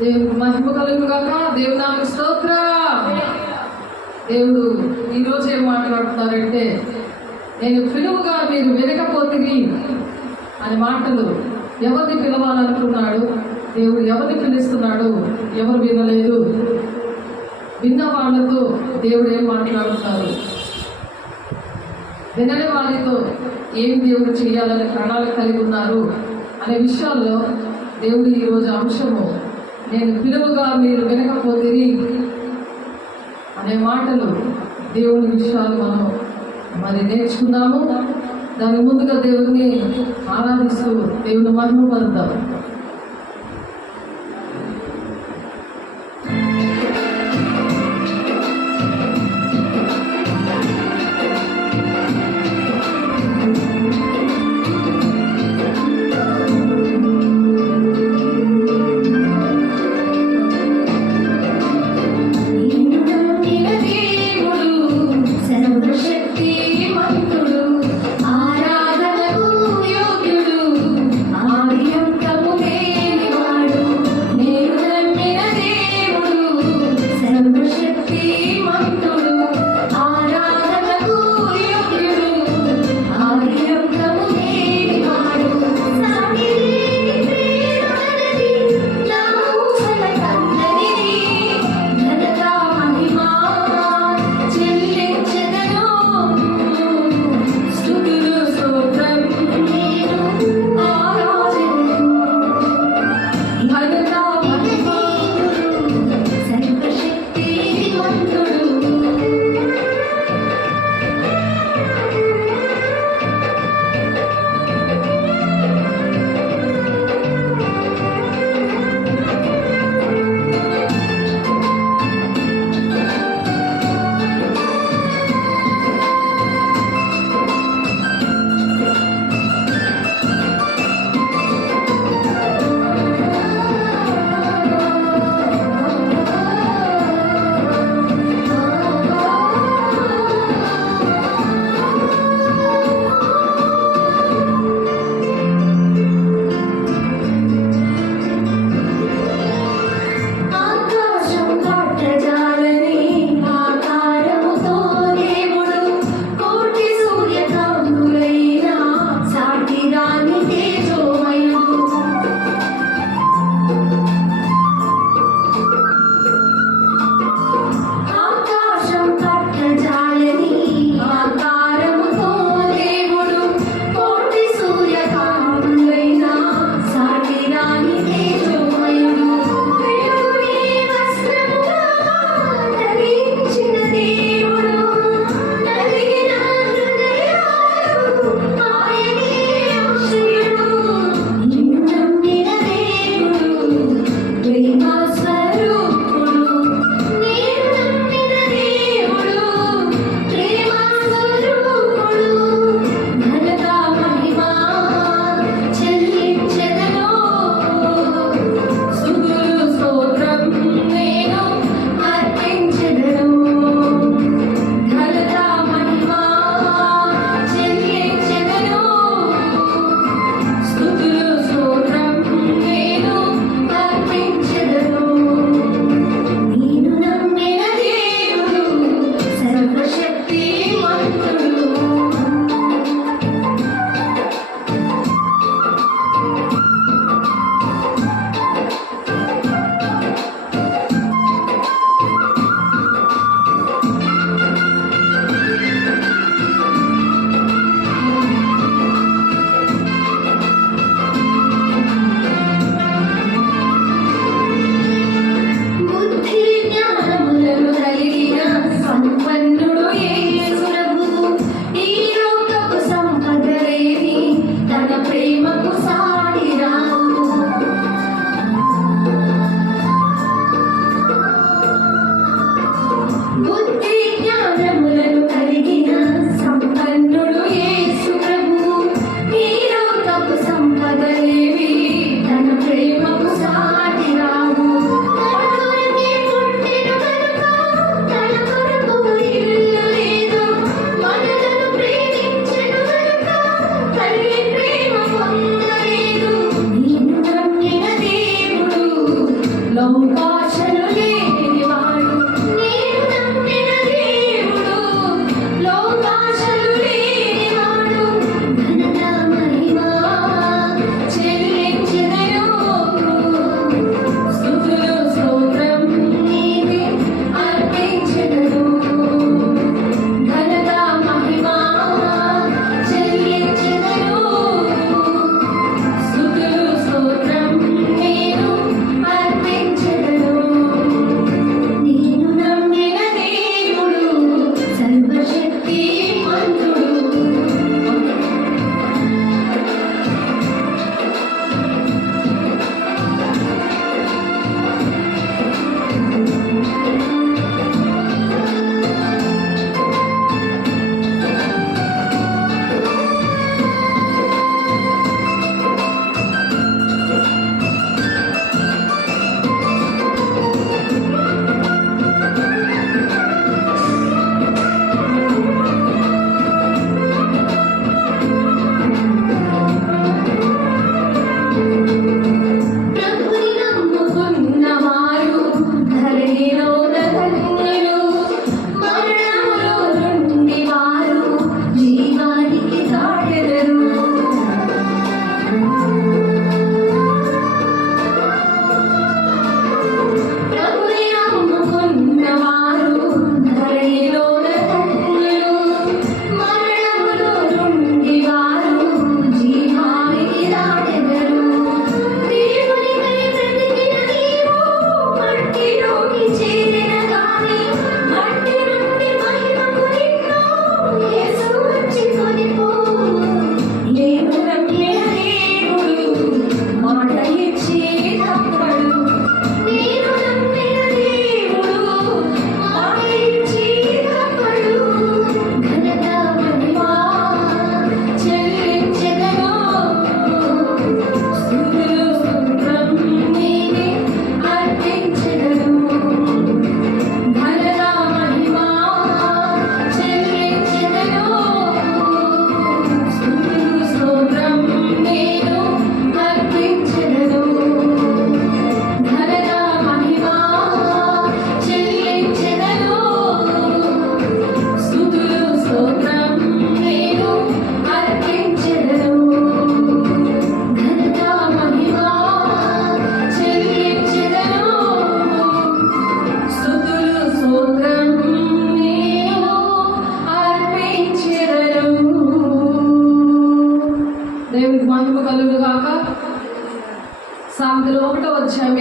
దేవునికి మహిమ కలుగును గాక. దేవుని నామమునకు స్తోత్రం. దేవుడు ఈరోజు ఏం మాట్లాడుతున్నారంటే, నేను పిలువగా మీరు వినకపోతిరి అనే మాటలు ఎవరిని పిలవాలనుకున్నాడు, దేవుడు ఎవరిని పిలుస్తున్నాడు, ఎవరు వినలేదు. విన్న వాళ్ళతో దేవుడు ఏం మాట్లాడుతారు, వినని వారితో ఏం దేవుడు చేయాలని ప్రణాళిక కలిగి ఉన్నారు అనే విషయాల్లో దేవుడు ఈరోజు అంశము, నేను పిలువగా మీరు వినకపోతిరి అనే మాటలు, దేవుని విషయాలు మనం మరి నేర్చుకున్నాము. దాని ముందుగా దేవుడిని ఆరాధిస్తూ దేవుని మహిమ పొందుతాం. ఆరాధనకు యోగ్యుడు, ఆది అంతము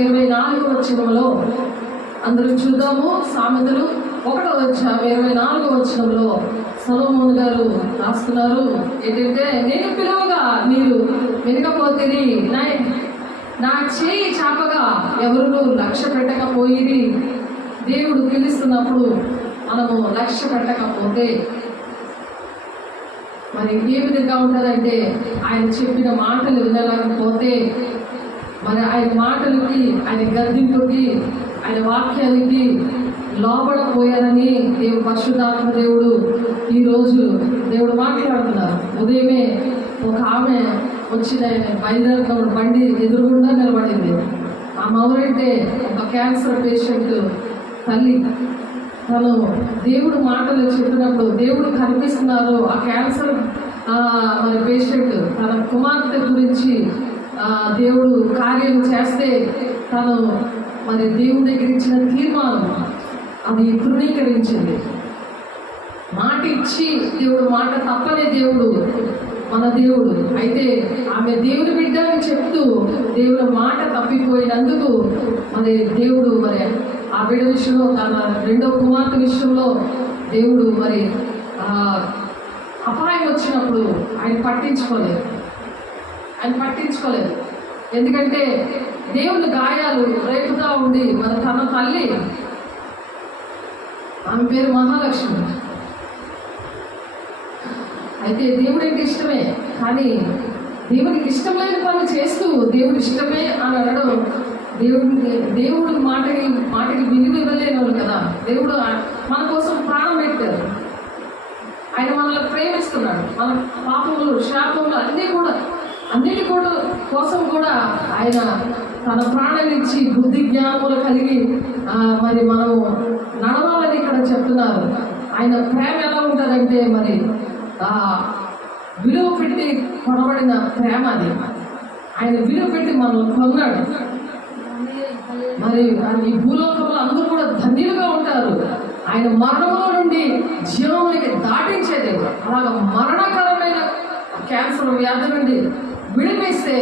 24వ వచనంలో అందరూ చూద్దాము. సామెతలు 1వ అధ్యాయం 24వ వచనంలో సొలొమోను గారు రాస్తున్నారు ఏంటంటే, నేను పిలువగా మీరు వినకపోతిరి, నా చేయి చాపగా ఎవరు లక్ష్య పెట్టకపోయిరి. దేవుడు పిలుస్తున్నప్పుడు మనము లక్ష్య పెట్టకపోతే మరి ఏ విధంగా ఉంటుందంటే, ఆయన చెప్పిన మాటలు వినలేకపోతే, మరి ఆయన మాటలకి, ఆయన గద్దింపుకి, ఆయన వాక్యానికి లోబడపోయారని పరిశుద్ధాత్మ దేవుడు ఈరోజు దేవుడు మాట్లాడుతున్నారు. ఉదయమే ఒక ఆమె వచ్చిన ఆయన బయలుదేరుతున్న బండి ఎదురుగుండా నిలబడింది. ఆమె ఎవరంటే ఒక క్యాన్సర్ పేషెంట్ తల్లి. తను దేవుడు మాటలు చెప్పినప్పుడు దేవుడు కనిపిస్తున్నారు. ఆ క్యాన్సర్ మరి పేషెంట్ తన కుమార్తె గురించి దేవుడు కార్యం చేస్తే తను మరి దేవుడి దగ్గర ఇచ్చిన తీర్మానం అది తృణీకరించింది. మాట ఇచ్చి దేవుడు మాట తప్పనే దేవుడు మన దేవుడు. అయితే ఆమె దేవుని బిడ్డ అని చెప్తూ దేవుడు మాట తప్పిపోయినందుకు మరి దేవుడు మరి ఆ బిడ్డ విషయంలో, తన 2వ కుమార్తె విషయంలో దేవుడు మరి అపాయం వచ్చినప్పుడు ఆయన పట్టించుకోలేదు. ఎందుకంటే దేవుని గాయాలు రేపుతా ఉండి మరి తన తల్లి, ఆమె పేరు మహాలక్ష్మి. అయితే దేవుడికి ఇష్టమే, కానీ దేవుడికి ఇష్టం లేని పనులు చేస్తూ దేవుడు ఇష్టమే అని అనడం దేవుడు మాటకి విలువ ఇవ్వలేని వాళ్ళు కదా. దేవుడు మన కోసం ప్రాణం పెట్టారు. ఆయన మనల్ని ప్రేమిస్తున్నాడు. మన పాపములు, శాపములు అన్నిటి కూడా కోసం కూడా ఆయన తన ప్రాణాన్ని ఇచ్చి బుద్ధి జ్ఞానములు కలిగి మరి మనం నడవాలని ఇక్కడ చెప్తున్నారు. ఆయన ప్రేమ ఎలా ఉంటుందంటే మరి విలువ పెట్టి కొనబడిన ప్రేమ అది. ఆయన విలువ పెట్టి మనల్ని కొన్నాడు. మరి ఈ భూలోకంలో అందరూ కూడా ధన్యులుగా ఉంటారు. ఆయన మరణంలో నుండి జీవంలోకి దాటించేది. అలాగ మరణకరమైన క్యాన్సర్ వ్యాధి నుండి విడిపిస్తే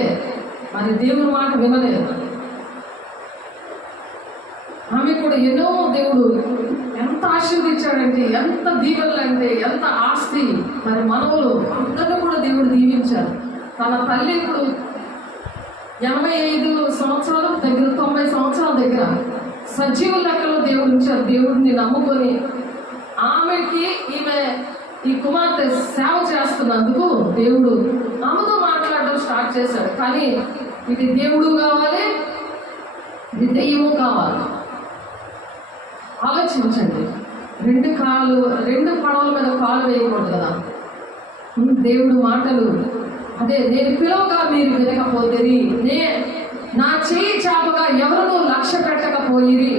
మరి దేవుని మాట వినలేదు. ఆమె కూడా ఎన్నో దేవుడు ఎంత ఆశీర్వదించాడంటే, ఎంత దీవెనలు అంటే, ఎంత ఆస్తి మరి మనవులు అందరూ కూడా దేవుడు దీవించారు. తన తల్లి ఇప్పుడు 85 సంవత్సరాలు దగ్గర 90 సంవత్సరాల దగ్గర సజీవ లెక్కలో దేవుడు ఉంచారు. దేవుడిని నమ్ముకొని ఆమెకి ఈ కుమార్తె సేవ చేస్తున్నందుకు దేవుడు ఆమెతో మాట్లాడడం స్టార్ట్ చేశాడు. కానీ ఇది దేవుడు కావాలి, ఇది దెయ్యము కావాలి. ఆలోచించండి. 2 పడవల మీద కాలు వేయకూడదు కదా. దేవుడు మాటలు అదే, నేను పిలువగా మీరు వినకపోతేరి, నా చేయి చాపగా ఎవరు లక్ష్య పెట్టకపోయిరి.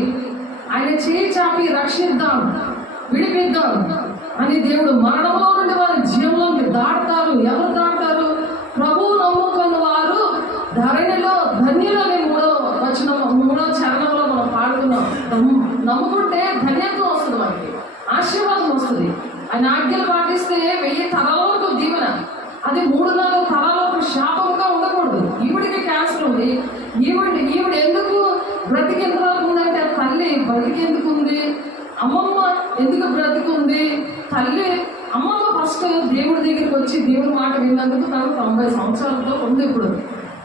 ఆయన చేయి చాపి రక్షిద్దాం, విడిపిద్దాం అని దేవుడు మరణంలో నుండి వారి జీవంలోకి దాటుతారు. ఎవరు దాటుతారు? ప్రభువు నమ్ముకున్న వారు ధరణిలో ధన్యులని 3వ చరణంలో మనం పాడుకున్నాం. నమ్ముకుంటే ధన్యత్వం వస్తుంది, మనకి ఆశీర్వాదం వస్తుంది. ఆయన ఆజ్ఞలు పాటిస్తే 1000 తరాలకు దీవెన. అది 3-4 తరాలకు శాపంగా ఉండకూడదు. ఈవిడికి క్యాన్సర్ ఉంది, ఈవిడ ఎందుకు బ్రతికేంత వరకు ఉందంటే తల్లి బ్రతికేందుకు ఉంది, అమ్మమ్మ ఎందుకు బ్రతికుంది. అమ్మమ్మ ఫస్ట్ దేవుడి దగ్గరికి వచ్చి దేవుడి మాట విన్నందుకు తను 90 సంవత్సరాలతో ఉంది. ఇప్పుడు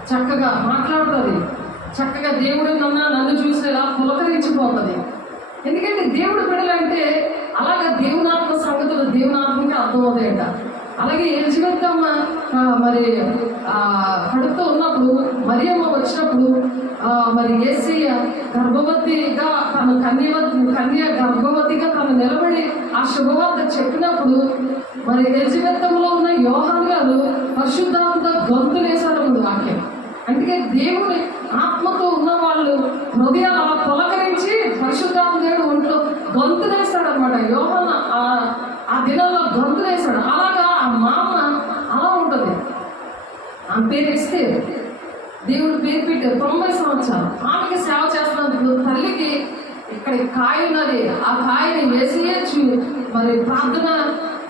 చక్కగా మాట్లాడుతుంది, చక్కగా దేవుడు నన్ను చూసేలా పులకరించిపోతుంది. ఎందుకంటే దేవుడు బిడ్డలంటే అలాగే దేవునాత్మ సంగతులు దేవునాత్మకి అర్థమవుతాయంట. అలాగే ఎలిజబెత్తమ్మ మరి కడుపుతో ఉన్నప్పుడు మరియమ్మ వచ్చినప్పుడు మరి యేసయ్య గర్భవతిగా కన్య గర్భవతిగా తను నిలబడి ఆ శుభవార్త చెప్పినప్పుడు మరి ఎలిజబెత్తమ్మలో ఉన్న యోహాను గారు పరిశుద్ధాత్మ గొంతులేశారు వాక్యం. అందుకే దేవుని ఆత్మతో ఉన్న వాళ్ళు హృదయాలు అలా పులకరించి పరిశుద్ధాత్మ దేవుడు ఒంట్లో గొంతులేస్తాడు అనమాట. యోహాను ఆ దినాల్లో గొంతులేశాడు. అలాగా ఆ మామ అలా ఉంటుంది. ఆమె పేరు ఇస్తే దేవుడు పేరు పెట్టారు. 90 సంవత్సరాలు ఆమెకి సేవ చేస్తున్నందుకు తల్లికి ఇక్కడ కాయ ఉన్నది. ఆ కాయని వేసేయచ్చు. మరి ప్రార్థన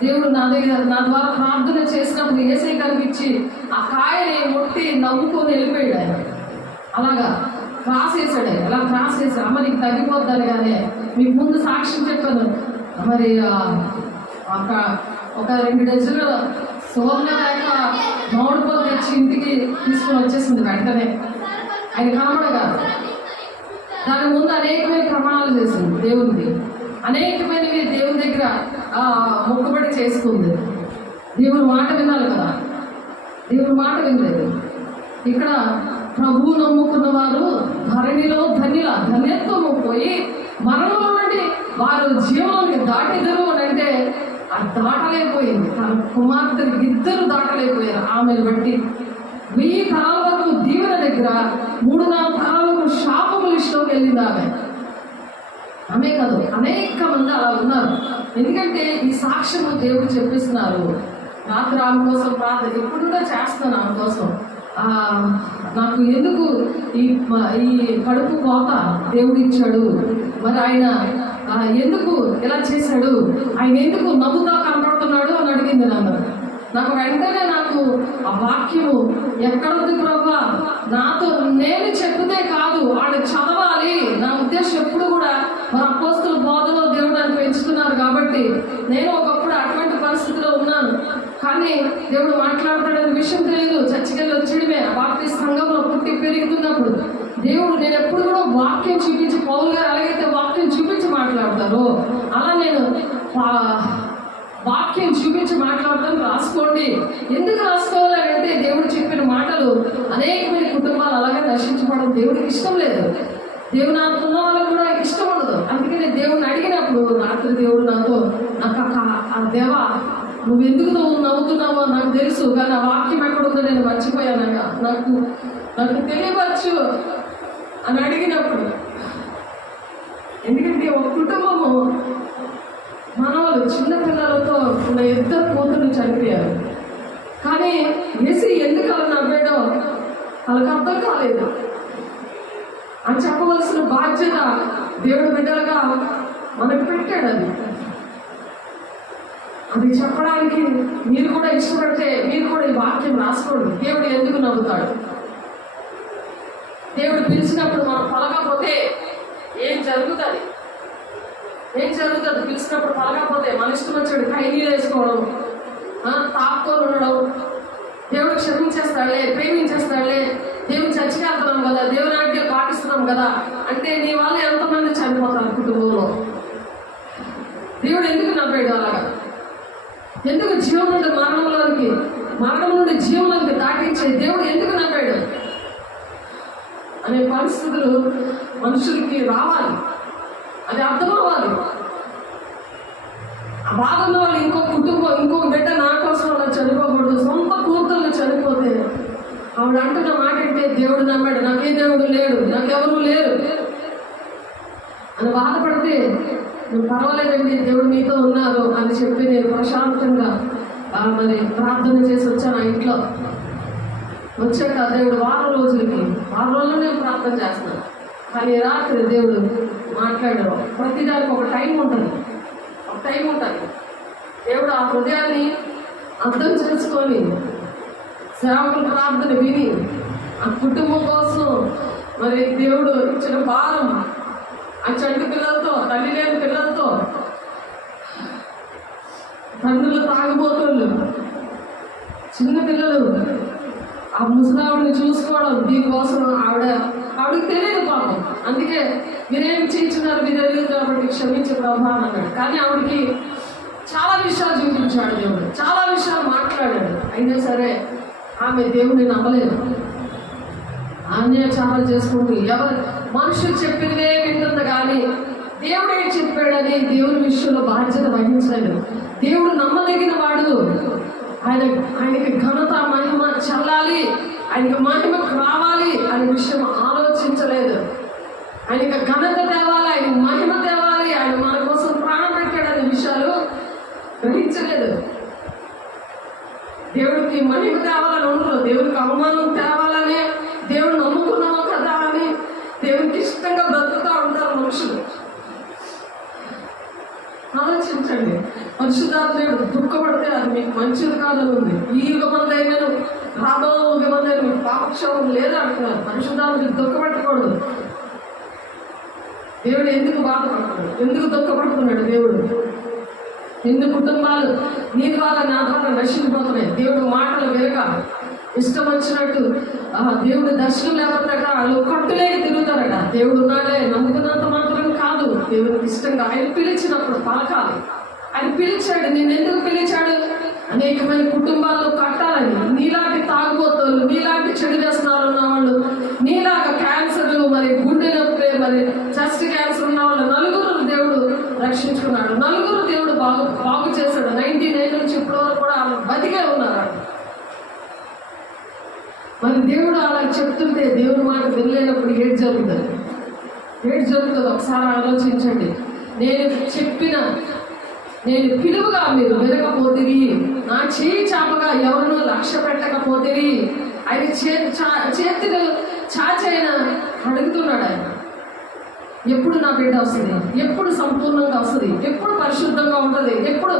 దేవుడు నా ద్వారా ప్రార్థన చేసినప్పుడు ఏసై కనిపించి ఆ కాయని ముట్టి నవ్వుకొని వెళ్ళిపోయాడు ఆయన. అలాగా క్రాస్ వేసాడు. ఇలా క్రాస్ వేసాడు. అమ్మ నీకు తగ్గిపోద్దాను కానీ మీకు ముందు సాక్ష్యం చెప్పాను. మరి ఒక 2 డజన్లు సోర్ణ లేక మామిడి పళ్ళు తెచ్చి ఇంటికి తీసుకొని వచ్చేసింది వెంటనే. ఆయన కనబడగా దాని ముందు అనేకమైన ప్రమాణాలు చేసింది దేవునికి, అనేకమైనవి దేవుని దగ్గర మొక్కుబడి చేసుకుంది. దేవుని మాట వినాలి కదా, దేవుని మాట వినలేదు. ఇక్కడ ప్రభువు నమ్ముకున్న వారు ధరణిలో ధన్యత్వము పోయి మరణంలో నుండి వారు జీవనానికి దాటెదరు అని అంటే దాటలేకపోయింది. తన కుమార్తెలు 2 దాటలేకపోయారు. ఆమెను బట్టి 1000 తరాల వరకు దీవెన దగ్గర 3-4 తరాలకు శాపముల లిస్టులోకి వెళ్ళింది ఆమె కాదు, అనేక మంది అలా ఉన్నారు. ఎందుకంటే ఈ సాక్ష్యము దేవుడు చెప్పిస్తున్నారు. రాత్రి ఆమె కోసం ప్రార్థన ఇప్పుడు కూడా చేస్తున్నాను. ఆమె కోసం నాకు ఎందుకు ఈ కడుపు కోత దేవుడు ఇచ్చాడు, మరి ఆయన ఎందుకు ఇలా చేశాడు, ఆయన ఎందుకు నవ్వుతా కనపడుతున్నాడు అని అడిగింది నన్ను. నాకు వెంటనే నాకు ఆ వాక్యము ఎక్కడుంది ప్రభా, నాతో నేను చెప్తే కాదు వాళ్ళు చదవాలి. నా ఉద్దేశం ఎప్పుడు కూడా మన అపోస్తుల బోధలో దేవుడు అని పెంచుతున్నారు కాబట్టి నేను ఒకప్పుడు అటువంటి పరిస్థితిలో ఉన్నాను. కానీ దేవుడు మాట్లాడతాడనే విషయం తెలియదు. చర్చికెళ్ళి వచ్చేయడమే. బాప్టిస్ట్ సంఘంలో పుట్టి పెరుగుతున్నప్పుడు దేవుడు నేను ఎప్పుడు కూడా వాక్యం చూపించి, పౌలు గారు ఎలాగైతే వాక్యం చూపించి మాట్లాడతారో అలా నేను వాక్యం చూపించి మాట్లాడతాను. రాసుకోండి. ఎందుకు రాసుకోవాలంటే దేవుడు చెప్పిన మాటలు అనేకమైన కుటుంబాలు అలాగే నశించుకోవడం దేవుడికి ఇష్టం లేదు. దేవుని అనుకున్న వాళ్ళకి కూడా ఇష్టం ఉండదు. అందుకని దేవుడిని అడిగినప్పుడు రాత్రి దేవుడు నాకు ఆ దేవా నువ్వెందుకు నవ్వుతున్నావో నాకు తెలుసు, కానీ ఆ వాక్యం ఎక్కడుందో నేను మర్చిపోయాను, నాకు తెలియవచ్చు అని అడిగినప్పుడు. ఎందుకంటే ఒక కుటుంబము మనవాళ్ళు చిన్న పిల్లలతో ఉన్న 2 కూతుర్ని చనిపోయారు. కానీ ఏసీ ఎందుకు అలా నవ్వాడో వాళ్ళకి అర్థం కాలేదు. అని చెప్పవలసిన బాధ్యత దేవుడు బిడ్డలుగా మనకు పెట్టాడు. అది చెప్పడానికి మీరు కూడా ఇష్టపడితే మీరు కూడా ఈ వాక్యం రాసుకోండి. దేవుడు ఎందుకు నవ్వుతాడు, దేవుడు పిలిచినప్పుడు మనం పలకపోతే ఏం జరుగుతుంది, పిలిచినప్పుడు పలకపోతే మన ఇష్టం వచ్చాడు కైనీళ్ళు వేసుకోవడం, తాపుకొని ఉండడం. దేవుడు క్షమించేస్తాడులే, ప్రేమించేస్తాడులే, దేవుడు చర్చికి వెళ్తున్నాం కదా, దేవుని ఆజ్ఞలు పాటిస్తున్నాం కదా అంటే నీ వల్ల ఎంతమంది చనిపోతారు కుటుంబంలో. దేవుడు ఎందుకు నవ్వాడు అలాగా? ఎందుకు జీవం నుండి మరణంలోనికి, మరణం నుండి జీవంలోకి దాటించే దేవుడు ఎందుకు నవ్వాడు అనే పరిస్థితులు మనుషులకి రావాలి. అది అర్థం అవ్వాలి. ఆ బాధలో వాళ్ళు ఇంకొక బిడ్డ నా కోసం అలా చనిపోకూడదు. సొంత కూతుర్లు చనిపోతే ఆవిడ అంటున్న మాట అంటే దేవుడు నమ్మాడు, నాకే దేవుడు లేడు, నాకెవరు లేరు అని బాధపడితే నువ్వు పర్వాలేదండి దేవుడు మీతో ఉన్నారు అని చెప్పి నేను ప్రశాంతంగా మరి ప్రార్థన చేసి వచ్చాను. ఆ ఇంట్లో వచ్చాక దేవుడు 6 రోజులు నేను ప్రార్థన చేస్తాను. కానీ రాత్రి దేవుడు మాట్లాడాడు. ప్రతిదానికి ఒక టైం ఉంటుంది. దేవుడు ఆ హృదయాన్ని అర్థం చేసుకొని సేవకుల ప్రార్థన విని ఆ కుటుంబం కోసం మరి దేవుడు ఇచ్చిన భారం, ఆ చంటి పిల్లలతో, తల్లి లేని పిల్లలతో, తండ్రులు తాగుబోతులు, చిన్న పిల్లలు, ఆ ముసలావిడిని చూసుకోవడం, దీనికోసం ఆవిడకి తెలియదు పాపం. అందుకే మీరేం చేయించున్నారు మీరు తెలియదు కాబట్టి క్షమించే ప్రభావం అన్నాడు. కానీ ఆవిడకి చాలా విషయాలు చూపించాడు దేవుడు, చాలా విషయాలు మాట్లాడాడు. అయినా సరే ఆమె దేవుడిని నమ్మలేదు. అన్యాచారాలు చేసుకుంటూ ఎవరు మనుషులు చెప్పిందే వింటుంది కానీ దేవుడు ఏం చెప్పాడని దేవుని విషయంలో బాధ్యత వహించలేదు. దేవుడు నమ్మదగిన వాడు. ఆయనకి ఘనత మహిమ చల్లాలి, ఆయనకి మహిమ రావాలి అనే విషయం ఆలోచించలేదు. ఆయనకి ఘనత తేవాలి, ఆయన మహిమ తేవాలి, ఆయన మన కోసం ప్రాణం పెట్టాడనే విషయాలు గ్రహించలేదు. దేవుడికి మహిమ తేవాలని ఉండదు, దేవుడికి అవమానం తేవాలని దేవుడు నమ్ముకున్నాము కదా అని దేవునికి ఇష్టంగా బ్రతుకుతూ ఉంటారు మనుషులు. ఆలోచించండి. పరిశుద్ధాత్మ దుఃఖపడితే అది మీకు మంచిది కాదని ఉంది. ఈ యుగమందైనా రాబోయే మీకు పాపక్షోభం లేదు అంటున్నారు. పరిశుద్ధాత్మని దుఃఖపట్టకూడదు. దేవుడు ఎందుకు బాధపడుతున్నాడు? ఎందుకు దుఃఖపడుతున్నాడు దేవుడు? ఎన్ని కుటుంబాలు నీ ద్వారా నా ద్వారా నశించిపోతున్నాయి. దేవుడు మాటలు వినక ఇష్టం వచ్చినట్టు దేవుడు దర్శనం లేకపోతే వాళ్ళు కట్టులేక తిరుగుతారట. దేవుడు ఉన్నాడే నమ్ముకున్నంత మాత్రం కాదు. దేవుడికి ఇష్టంగా ఆయన పిలిచినప్పుడు పలకాలి. ఆయన పిలిచాడు. నేను ఎందుకు పిలిచాడు? అనేకమైన కుటుంబాల్లో కట్టాలని. నీలాంటి తాగుబోతులు, నీలాంటి చెడు వ్యసనాలు ఉన్న వాళ్ళు, నీలాగా క్యాన్సర్లు, మరి గుండె నొప్పి, మరి చెస్ట్ క్యాన్సర్ ఉన్న వాళ్ళు నలుగురు దేవుడు రక్షించుకున్నాడు. నలుగురు దేవుడు బాగు చేశాడు. 99 నుంచి ఇప్పటి వరకు కూడా వాళ్ళు బతికే ఉన్నారు. మరి దేవుడు అలా చెప్తుంటే దేవుడు మాట వినలేనప్పుడు ఏడు జరుగుతుంది. ఒకసారి ఆలోచించండి. నేను పిలువగా మీరు వినకపోతిరి, నా చేయి చాపగా ఎవరినూ లక్ష్య పెట్టకపోతిరి. ఆయన చేతులు చాచైన అడుగుతున్నాడు. ఆయన ఎప్పుడు నా బిడ్డ వస్తుంది, ఎప్పుడు సంపూర్ణంగా వస్తుంది, ఎప్పుడు పరిశుద్ధంగా ఉంటుంది, ఎప్పుడు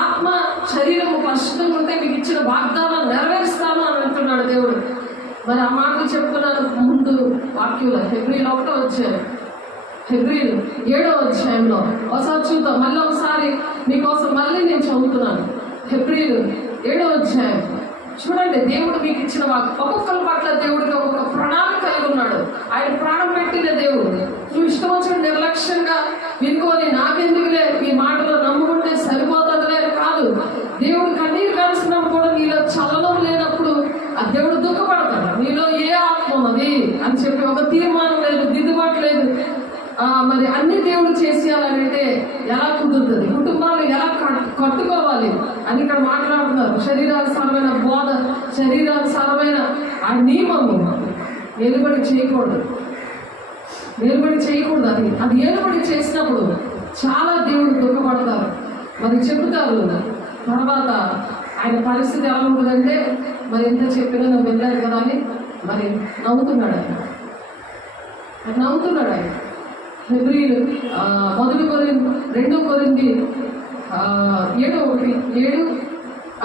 ఆత్మ శరీరము పరిశుద్ధంగా ఉంటే మీకు ఇచ్చిన వాగ్దానం నెరవేరుస్తాను అని అంటున్నాడు దేవుడు. మరి ఆ మాటలు చెప్తున్నాను ముందు వాక్యంలో ఫిబ్రవరి 1వ అధ్యాయం, ఫిబ్రవరి 7వ అధ్యాయంలో ఒకసారి చూద్దాం. మళ్ళీ ఒకసారి మీకోసం మళ్ళీ నేను చదువుతున్నాను. ఫిబ్రవరి 7వ అధ్యాయం చూడండి. దేవుడు మీకు ఇచ్చిన ఒక్కొక్కరి పట్ల దేవుడికి ఒక్కొక్క ప్రణాళిక కలిగి ఉన్నాడు. ఆయన ప్రాణం పెట్టిన దేవుడు. నువ్వు ఇష్టం వచ్చిన నిర్లక్ష్యంగా వినుకొని నాకెందుకులే ఈ మాటలో నమ్ముకుంటే సరిపోతుందిలే కాదు. దేవుడు కన్నీరు కాల్సినప్పుడు కూడా నీలో చలనం లేనప్పుడు ఆ దేవుడు దుఃఖపడతాడు. నీలో ఏ ఆత్మ ఉన్నది అని చెప్పి ఒక తీర్మానం లేదు, దిద్దుబాటు లేదు. మరి అన్ని దేవుడు చేసేయాలంటే ఎలా కుదురుతుంది? కుటుంబాలు ఎలా కట్టుకోవాలి అని ఇక్కడ మాట్లాడుతున్నారు. శరీరానుసారమైన బోధ, శరీరానుసారమైన ఆ నియమము ఏలుబడి చేయకూడదు. అది ఏలుబడి చేసినప్పుడు చాలా దేవుడు దుఃఖపడతారు. మరి చెబుతారు. తర్వాత ఆయన పరిస్థితి ఎలా ఉంటుందంటే, మరి ఎంత చెప్పినా నువ్వు వెళ్ళారు కదా అని మరి నవ్వుతున్నాడు ఆయన. ఫిబ్రవరి 2 కొరింథీ 7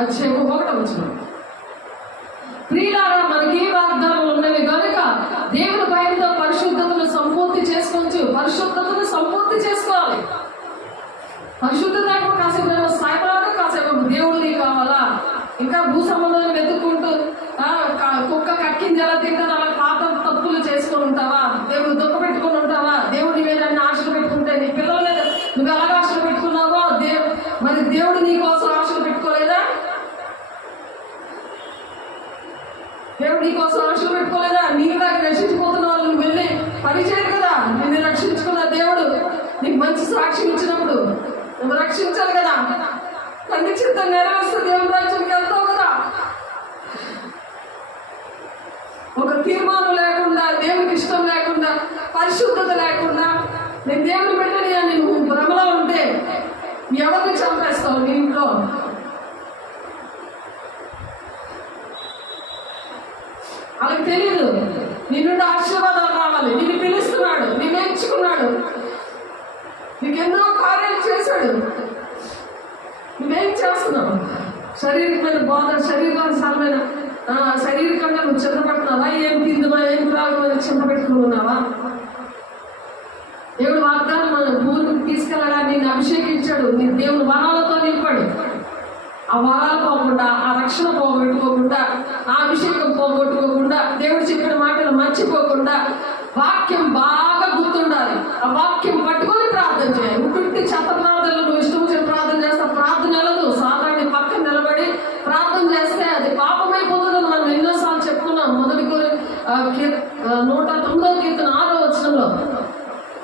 అధ్యాయం 1వ వచనం. ప్రియులారా, మనకి వాగ్దానాలు ఉన్నవి కనుక దేవుని భయంతో పరిశుద్ధతను సంపూర్తి చేసుకోవాలి. పరిశుద్ధత కాసేపు సాయపడాలి, కాసేపు దేవుడిని కావాలా, ఇంకా భూ సంబంధాన్ని వెతుక్కుంటూ కుక్క కక్కింది ఎలా తింటారు అలా పాత తప్పులు చేసుకొని ఉంటావా? దేవుడు దుఃఖ పెట్టుకుని ఉంటావా? దేవుడి మీద ఆశలు పెట్టుకుంటే నీ పిల్లల మీద నువ్వు ఎలాగ ఆశలు పెట్టుకున్నావో మరి దేవుడు నీ కోసం ఆశలు పెట్టుకోలేదా? నీలాగా రక్షించిపోతున్న వాళ్ళు నువ్వు వెళ్ళి పని చేయరు కదా. నిన్ను రక్షించుకున్న దేవుడు నీకు మంచి సాక్ష్యం ఇచ్చినప్పుడు నువ్వు రక్షించాలి కదా. తండ్రి చిత్తం నెరవేర్స్తే దేవుని రాజ్యానికి వెళ్తావు కదా. ఒక తీర్మానం లేకుండా, దేవునికి ఇష్టం లేకుండా, పరిశుద్ధత లేకుండా నేను దేవుని పెట్టని అని నువ్వు భ్రమలో ఉంటే ఎవరిని చంపేస్తావు నీ ఇంట్లో? వాళ్ళకి తెలియదు నీ నుండి ఆశీర్వాదాలు రావాలి. నిన్ను పిలుస్తున్నాడు, నిన్ను ఎంచుకున్నాడు, నీకెన్నో కార్యాలు చేశాడు. నువ్వేం చేస్తున్నావు? శారీరకమైన బోధ, శారీరకంగా నువ్వు చింతపడుతున్నావా? ఏం తిందువా, ఏం త్రాగుమని చింతపెట్టుకున్నావా? దేవుడు వాగ్దానం మన భూమికి తీసుకెళ్ళడానికి నిన్ను అభిషేకించాడు. నీ దేవుడు వరాలతో నింపాడు. ఆ వరాలు పోకుండా, ఆ రక్షణ పోగొట్టుకోకుండా, ఆ అభిషేకం పోగొట్టుకోకుండా, దేవుడు చెప్పిన మాటలు మర్చిపోకుండా వాక్యం బాగా గుర్తుండాలి. ఆ వాక్యం పట్టుకొని ప్రార్థన చేయాలి. ఉట్టి చెత్త ప్రార్థనలు నువ్వు ఇష్టం వచ్చే ప్రార్థన చేస్తావు. ప్రార్థన వెళ్ళదు. సాధారణ పక్కన నిలబడి ప్రార్థన చేస్తే అది పాపమైపోతుందని మనం ఎన్నోసార్లు చెప్పుకున్నాం. 109వ కీర్తన 6వ వచనంలో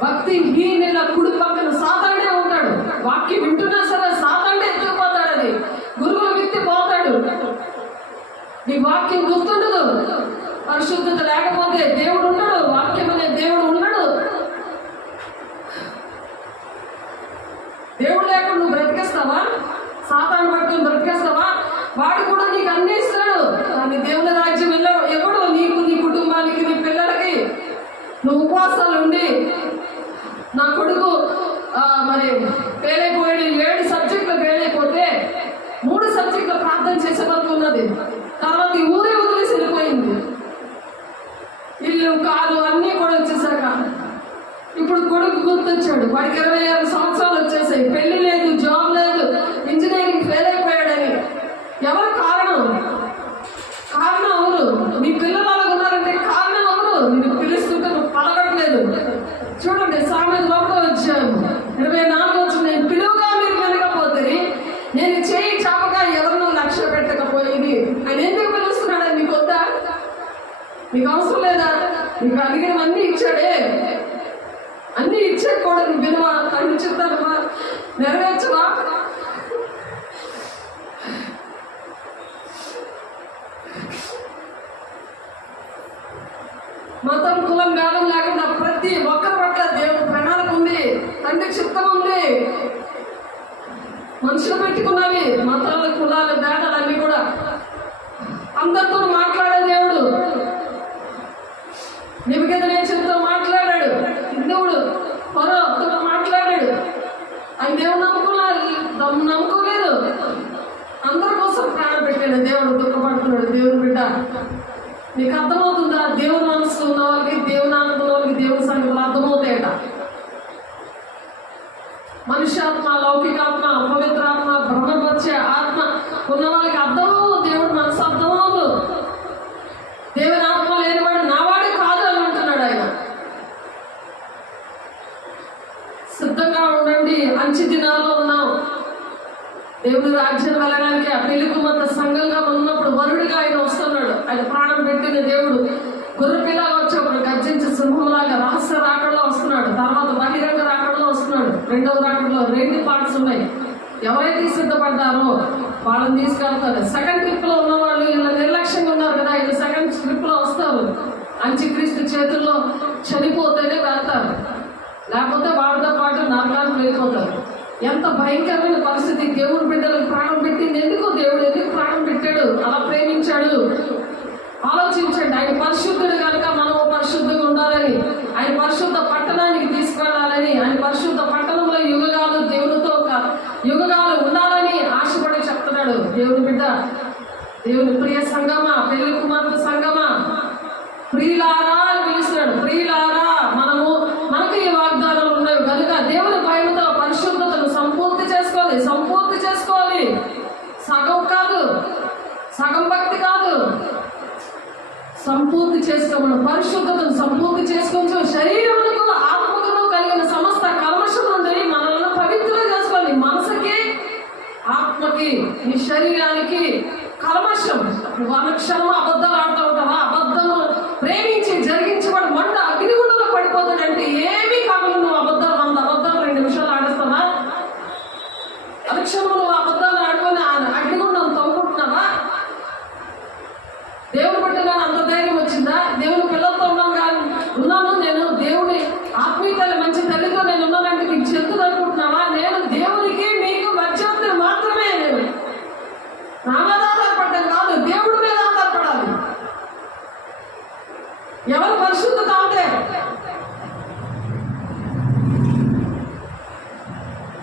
భక్తి హీనుల కుడి పక్కన సాతానుడే ఉంటాడు. వాక్యం వింటున్నా సరే సాతానుడే ఎత్తుకుపోతాడు. అది గురువుల వ్యక్తి పోతాడు. నీ వాక్యం గుర్తుండదు. పరిశుద్ధత లేకపోతే దేవుడు ఉన్నాడు, వాక్యం అనే దేవుడు ఉన్నాడు. దేవుడు లేకుండా నువ్వు బ్రతికేస్తావా? సాతాను పట్టుకుని బ్రతికేస్తావా? వాడు కూడా నీకు అన్ని ఇస్తాడు. కానీ దేవుని రాజ్యం ఎవడు నీకు, నీ కుటుంబానికి, నీ పిల్లలకి నువ్వు ఉపవాసాలు ఉండి, నా కొడుకు మరి ఫెయిలైపోయాడు, 7 సబ్జెక్టులు ఫెయిల్ అయిపోతే 3 సబ్జెక్టులు ప్రార్థన చేసే వరకు ఉన్నది. తర్వాత ఈ ఊరే గుర్తొచ్చాడు. వాడికి 26 సంవత్సరాలు వచ్చేసాయి, పెళ్లి లేదు, జాబ్ లేదు, ఇంజనీరింగ్ ఫెయిల్ అయిపోయాడని. ఎవరు కారణం? కారణం ఎవరు? మీ పిల్లలు అలాగ ఉన్నారంటే కారణం ఎవరు? నేను పిలుస్తుంటే నువ్వు పలకట్లేదు. చూడండి, సామెత 1వ అధ్యాయం 24 వచ్చిన, నేను పిలువగా మీరు వినకపోతే, నేను చేయి చాపగా ఎవరినో లక్ష్య పెట్టకపోయింది. ఆయన ఎందుకు పిలుస్తున్నాడని మీకు వద్దా? మీకు అవసరం లేదా? మీకు అడిగినవన్నీ ఇచ్చాడే, అన్నీ ఇచ్చే కూడా నువ్వు వినవా? తండ్రి చిత్తానువా? నెరవేర్చవా? మతం, కులం, భేదం లేకుండా ప్రతి ఒక్కరి పట్ల దేవుడు ప్రణాళిక ఉంది, తండ్రి చిత్తం ఉంది. మనుషులు పెట్టుకున్నవి మతాలు, కులాలు, భేదాలు అన్నీ కూడా. అందరితో మాట్లాడే దేవుడు నెబుకద్నెజరుతో మాట్లాడాడు, దేవుడు ఫరోతో మాట్లాడాడు. ఆయన దేవుడు నమ్ముకోలేదు. అందరి కోసం ప్రాణం పెట్టాడు దేవుడు. దుఃఖపడుతున్నాడు దేవుని బిడ్డ. నీకు అర్థమవుతుందా? దేవుని మనసు ఉన్న వాళ్ళకి, దేవుని ఆనందం వాళ్ళకి దేవుని సంగతులు అర్థమవుతాయట. మనుష్యాత్మ, లౌకికాత్మ, పవిత్రాత్మ, బ్రహ్మపరిచే ఆత్మ ఉన్న వాళ్ళకి అర్థమవు దేవుడు మనసు అర్థమవు. దేవుని ఆత్మ లేనివాడు నావాడు కాదు అని అంటున్నాడు ఆయన. సిద్ధంగా ఉండండి, మంచి దినాల్లో ఉన్నాం. దేవుని రాజ్యం వెళ్ళడానికి ఆ పెళ్లి కుమార్తె సంఘంగా ఉన్నప్పుడు వరుడిగా ఆయన వస్తున్నాడు. ఆయన ప్రాణం పెట్టిన దేవుడు గొర్రెపిల్లగా వచ్చేప్పుడు గర్జించి సింహంలాగా రహస్య రాకడలో వస్తున్నాడు. తర్వాత బహిరంగ రాకడలో వస్తున్నాడు. 2వ రాకడలో 2 పార్ట్స్ ఉన్నాయి. ఎవరైతే సిద్ధపడ్డారో వాళ్ళని తీసుకెళ్తారు. సెకండ్ ట్రిప్ లో ఉన్న వాళ్ళు ఇలా నిర్లక్ష్యంగా ఉన్నారు కదా, ఇలా సెకండ్ ట్రిప్ లో వస్తారు. అంత్యక్రీస్తు చేతుల్లో చనిపోతేనే వెళ్తారు, లేకపోతే వాళ్ళతో పాటు నరకానికి వెళ్ళిపోతారు. ఎంత భయంకరమైన పరిస్థితి. దేవుడు బిడ్డలకు ప్రాణం పెట్టింది ఎందుకు? దేవుడు ఎందుకు ప్రాణం పెట్టాడు? అలా ప్రేమించాడు. ఆలోచించండి. ఆయన పరిశుద్ధుడు కనుక మనం పరిశుద్ధంగా ఉండాలని, ఆయన పరిశుద్ధ పట్టణానికి తీసుకెళ్లాలని, ఆయన పరిశుద్ధ పట్టణంలో యుగగాలు దేవునితో యుగగాలు ఉండాలని ఆశపడి చెప్తున్నాడు. దేవుని బిడ్డ, దేవుని ప్రియ సంగమా, పెళ్లి కుమార్తె సంగమా, ప్రియులారా అని పిలుస్తున్నాడు. ప్రియులారా, మనకు ఈ వాగ్దానాలు ఉన్నాయి కనుక దేవుని భయంతో పరిశుద్ధతను సంపూర్తి చేసుకోవాలి. సగం కాదు, సగం భక్తి కాదు, సంపూర్తి చేసుకోమని. పరిశుద్ధతను సంపూర్తి చేసుకోవచ్చు. శరీరమునకు ఆత్మకును కలిగిన సమస్త కల్మషం నుండి మనల్ని పవిత్రం చేసుకోవాలి. మనసుకి, ఆత్మకి, నీ శరీరానికి కల్మషం. నువ్వు అనుక్షణం అబద్ధాలు ఆడుతూ ఉంటావా? అబద్ధము ప్రేమించి జరిగించబడి మంట అగ్నిగుండంలో పడిపోతాడంటే ఏమీ కాకుండా నువ్వు అబద్ధాలు 100 అబద్ధాలు 2 నిమిషాలు ఆడిస్తావా? అనుక్షణం నువ్వు అబద్ధాలు ఆడుకొని అగ్నిగుండం తవ్వుకుంటున్నావా? దేవుని బట్టి నాకు అంత ధైర్యం వచ్చిందా? దేవుని పిల్లలతో ఉన్నాను నేను, దేవుని ఆత్మీయతలు మంచి తల్లితో నేను ఉన్నానంటే నీకు చెందుదు అనుకుంటున్నావా? నేను దేవునికి మీకు మధ్యవర్తిని మాత్రమే. నేను నా మీద ఆధారపడ్డం కాదు, దేవుడి మీద ఆధారపడాలి. ఎవరు పరిశుద్ధత అంటే,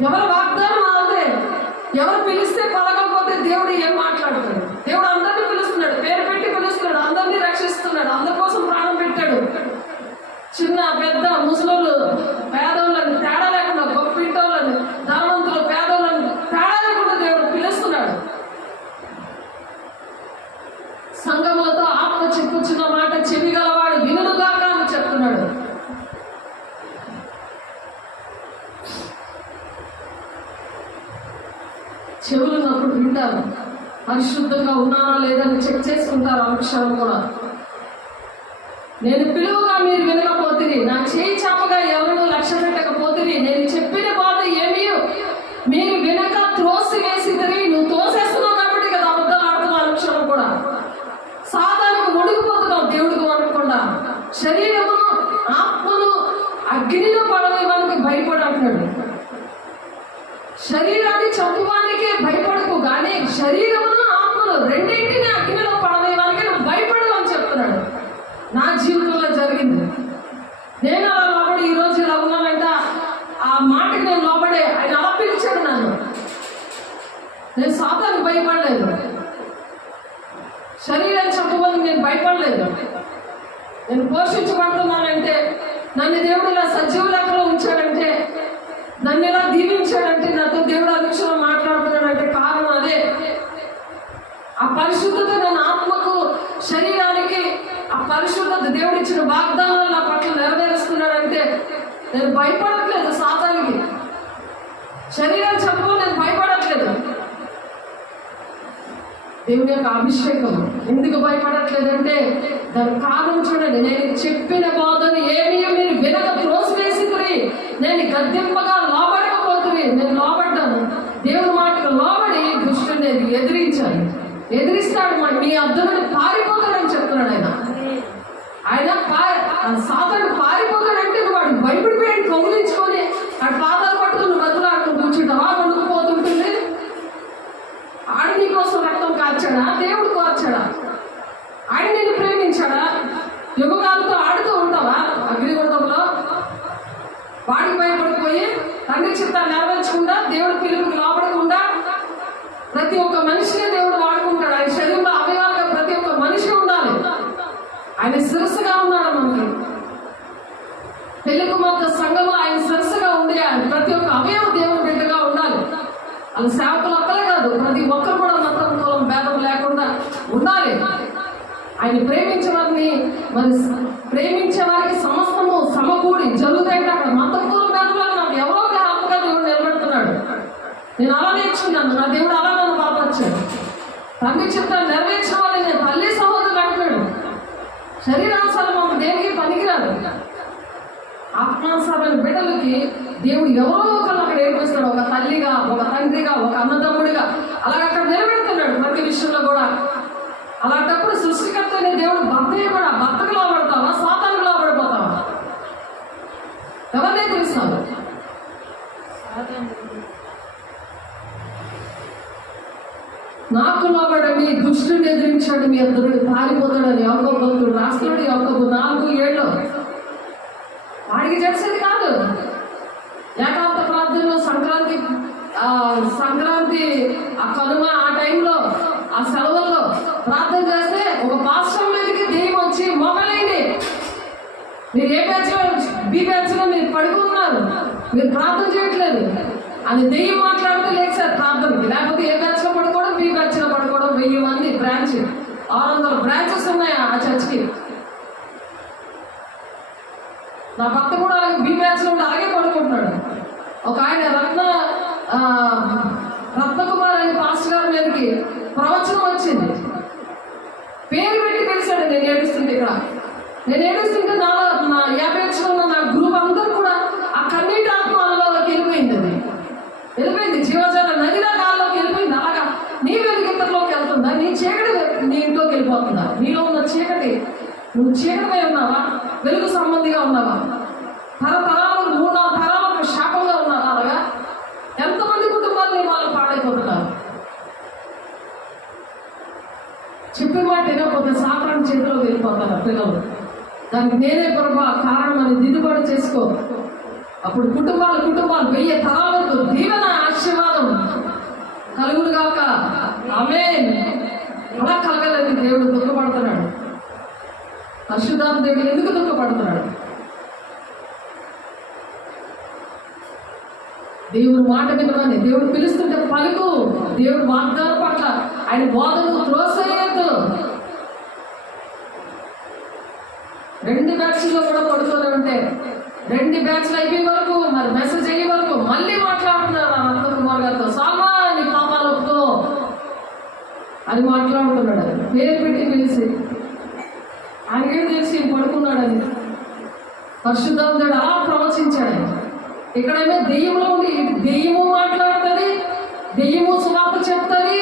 ఎవరు వాగ్దానం అంటే, ఎవరు పిలిస్తే పలకపోతే దేవుడు ఏం మాట్లాడతాడు? దేవుడు అందరినీ పిలుస్తున్నాడు, పేరు పెట్టి పిలుస్తున్నాడు, అందరినీ రక్షిస్తున్నాడు, అందరి కోసం ప్రాణం పెట్టాడు. చిన్న పెద్ద ముసలోళ్ళు పేదోళ్ళని తేడా లేకుండా, గొప్పింటోళ్ళని ధనవంతులు పేదోళ్ళని తేడా లేకుండా దేవుడు పిలుస్తున్నాడు. సంఘములతో ఆత్మ చెప్పుచున్న మాట చెవి గలవాడు వినుగాక అని చెప్తున్నాడు. చెవులున్నప్పుడు వింటారు, పరిశుద్ధంగా ఉన్నానా లేదని చెక్ చేసుకుంటారు. అనుక్షణం కూడా నేను పిలువగా మీరు వినకపోతే, నా చేయి చాపగా ఎవరినూ లక్ష్య పెట్టకపోతే, నేను చెప్పిన బాధ ఏమీ మీరు వినక త్రోసివేసిద్దరి. నువ్వు తోసేస్తున్నావు కాబట్టి కదా అబద్ధాలు ఆడుతున్నావు. అనుక్షణం కూడా సాధారణకు ఒడిగిపోతున్నావు, దేవుడికి వడకుండా. శరీరమును ఆత్మను అగ్నిలో పడవేవానికి భయపడి అంటున్నాడు. శరీరాన్ని చంపువానికే భయపడకు కానీ శరీరమును ఆత్మను రెండింటిని అగ్నిలో పడవేవానికి నువ్వు భయపడు అని చెప్తున్నాడు. నా జీవితంలో జరిగింది. నేను అలా లోబడి ఈరోజు ఇలా ఉన్నానంట, ఆ మాటకి నేను లోబడే. ఆయన అలా పిలిచాడు నన్ను. నేను సాతానికి భయపడలేదు, శరీరాన్ని చంపడానికి నేను భయపడలేదు. నేను పోషించబడుతున్నానంటే, నన్ను దేవుడు ఇలా సజీవ లెక్కలో ఉంచాడంటే పరిశుద్ధమైన ఆత్మకు, శరీరానికి ఆ పరిశుద్ధత దేవుడిచ్చిన వాగ్దానాలు నా పట్ల నెరవేరుస్తున్నాడంటే నేను భయపడట్లేదు. సాతానికి శరీరం చెప్పడం నేను భయపడట్లేదు. దేవుని యొక్క అభిషేకం ఎందుకు భయపడట్లేదంటే దాని కారణం చూడండి. నేను చెప్పిన బోధను ఏమీ మీరు వెనక త్రోసివేసికుని నేను గద్దెంపగా లోబడకపోతుంది. నేను లోబడ్డాను. దేవుని మాటకు లోబడి దుష్టుని ఎదిరించాను. ఎదిరిస్తాడు. మీ అర్థమని పారిపోతాడని చెప్తున్నాడు ఆయన. సాతాను పారిపోతాడంటే వాడు భయపడిపోయాడు. కౌలించుకొని వాడు పాదాలు పట్టుకుని బతులాడుతూ కూర్చుంటావా? వణుకుపోతుంటుంది. ఆడు నీకోసం రక్తం కార్చాడా? దేవుడు కార్చాడా? ఆయన నేను ప్రేమించాడా? యువకాలతో ఆడుతూ ఉంటావా అగ్నిగుండంలో? వాడికి భయపడిపోయి తండ్రి చిత్తాన్ని నెరవేర్చకుండా, దేవుడి పిలుపుకి లోపడకుండా ప్రతి ఒక్క మనిషిని దేవుడు వాడుకుంటాడు. ఆయన శరీరంలో అవయవాలుగా ప్రతి ఒక్క మనిషి ఉండాలి. ఆయన శిరస్సుగా ఉన్నాడు. మనకి పెళ్లి కుమార్తె సంఘంలో ఆయన శిరస్సుగా ఉండి ఆయన ప్రతి ఒక్క అవయవం దేవుడు బిడ్డగా ఉండాలి. అది సేవకులు ఒక్కలే కాదు, ప్రతి ఒక్కరు కూడా మతం కులం భేదం లేకుండా ఉండాలి. ఆయన ప్రేమించే వారికి సమస్తము సమకూడి జరుగుతాయంటే అక్కడ మతం కులం భేదంలో నాకు ఎవరో ఒక హక్కుగా దేవుడు నిలబెడుతున్నాడు. నేను అలా నేర్చుకున్నాను. నా దేవుడు అలా నన్ను బలపరిచాడు. తండ్రి చిత్తాన్ని నెరవేర్చిన వాళ్ళని నేను తల్లి సహోదరులు అంటున్నాడు. శరీరానుసారం మాకు దేనికి పనికిరాదు. ఆత్మానుసారమైన బిడ్డలకి దేవుడు ఎవరో ఒకరు అక్కడ ఏర్పిస్తాడు. ఒక తల్లిగా, ఒక తండ్రిగా, ఒక అన్నదమ్ముడిగా అలా అక్కడ నిలబెడుతున్నాడు ప్రతి విషయంలో కూడా. అలాంటప్పుడు సృష్టికర్త అనే దేవుడు భర్తకు లోబడతావా? సాతానుకు లోబడిపోతావా? ఎవరినే తెలుస్తావు? నాకు లోబడండి, దుష్టుని ఎదిరించాడు, మీ అందరుడు పారిపోతాడని యాకోబు భక్తుడు రాస్తున్నాడు. యాకోబు 4:7. వాడికి చేసేది కాదు. ఏకాంత ప్రార్థనలో సంక్రాంతి ఆ కనుమ ఆ టైంలో ఆ సెలవుల్లో ప్రార్థన చేస్తే ఒక పాస్టర్ మీదకి దెయ్యం వచ్చి మొదలైంది. మీరు ఏ బ్యాచ్లో, బి బ్యాచ్లో మీరు పడుకున్నారు, మీరు ప్రార్థన చేయట్లేదు అని దెయ్యం మాట్లాడితే లేదు సార్ ప్రార్థనకి. లేకపోతే ఏ బ్యాచ్లో పడుకోవడం, బి బ్యాచ్లో పడుకోవడం. 1000 మంది బ్రాంచ్, 600 బ్రాంచెస్ ఉన్నాయి ఆ చర్చ్కి. నా భర్త కూడా అలాగే బి బ్యాచ్లో ఉండి అలాగే పడుకుంటున్నాడు. ఒక ఆయన రత్నకుమార్ అనే పాస్టర్ గారి మీదకి ప్రవచనం వచ్చింది. పేరు పెట్టి తెలిసాడు. నేను ఏడుస్తుంటే నా 50 ఉన్న నా గ్రూప్ అందరూ కూడా ఆ కన్నీటి ఆత్మలోకి వెళ్ళిపోయింది. అది వెళ్ళిపోయింది. జీవజాల నదిలా కాళ్ళలోకి వెళ్ళిపోయింది. అలాగా నీ వెలుగిద్దరిలోకి వెళ్తుందా? నీ చీకటి నీ ఇంట్లోకి వెళ్ళిపోతుందా? నీలో ఉన్న చీకటి, నువ్వు చీకటిపై ఉన్నావా? వెలుగు సంబంధిగా ఉన్నావా? తరతరాలు 3-4 తరాలకు శాపంగా ఉన్నావా? అలాగా ఎంతమంది కుటుంబాలు నీ వాళ్ళు పాడైపోతున్నారు. చెప్పే మాట వినకపోతే సాతాను చేతిలో వెళ్ళిపోతారు పిల్లలు. దానికి నేనే ప్రభు కారణం అని దిద్దుబాటు చేసుకో. అప్పుడు కుటుంబాలు 1000 తరాలకు దీవెన ఆశీర్వాదం కలుగునుగాక. ఆమేన్. అలా కలగలేదు. దేవుడు దుఃఖపడుతున్నాడు. పరిశుద్ధాత్మ దేవుడు ఎందుకు దుఃఖపడుతున్నాడు? దేవుడు మాట వినమని, దేవుడు పిలుస్తుంటే పలుకు. దేవుడు వాగ్దానం పట్ల ఆయన బోధనకు త్రోసేయద్దు. 2 బ్యాచ్ల్లో కూడా పడుతూనే ఉంటే 2 బ్యాచ్లు అయిపోయే వరకు, మరి మెసేజ్ అయ్యే వరకు మళ్ళీ మాట్లాడుతున్నారు ఆ రత్నకుమార్ గారితో. సాల్మా నీ పాపాలు ఒప్పుకో అని మాట్లాడుతున్నాడు. పేరు పెట్టి పిలిచి ఆయనకేం తెలిసి పడుకున్నాడని పరిశుద్ధాత్ముడు అలా ప్రవచించాడు. ఇక్కడేమో దెయ్యంలో ఉండి దెయ్యము మాట్లాడుతుంది, దెయ్యము సువార్త చెప్తుంది.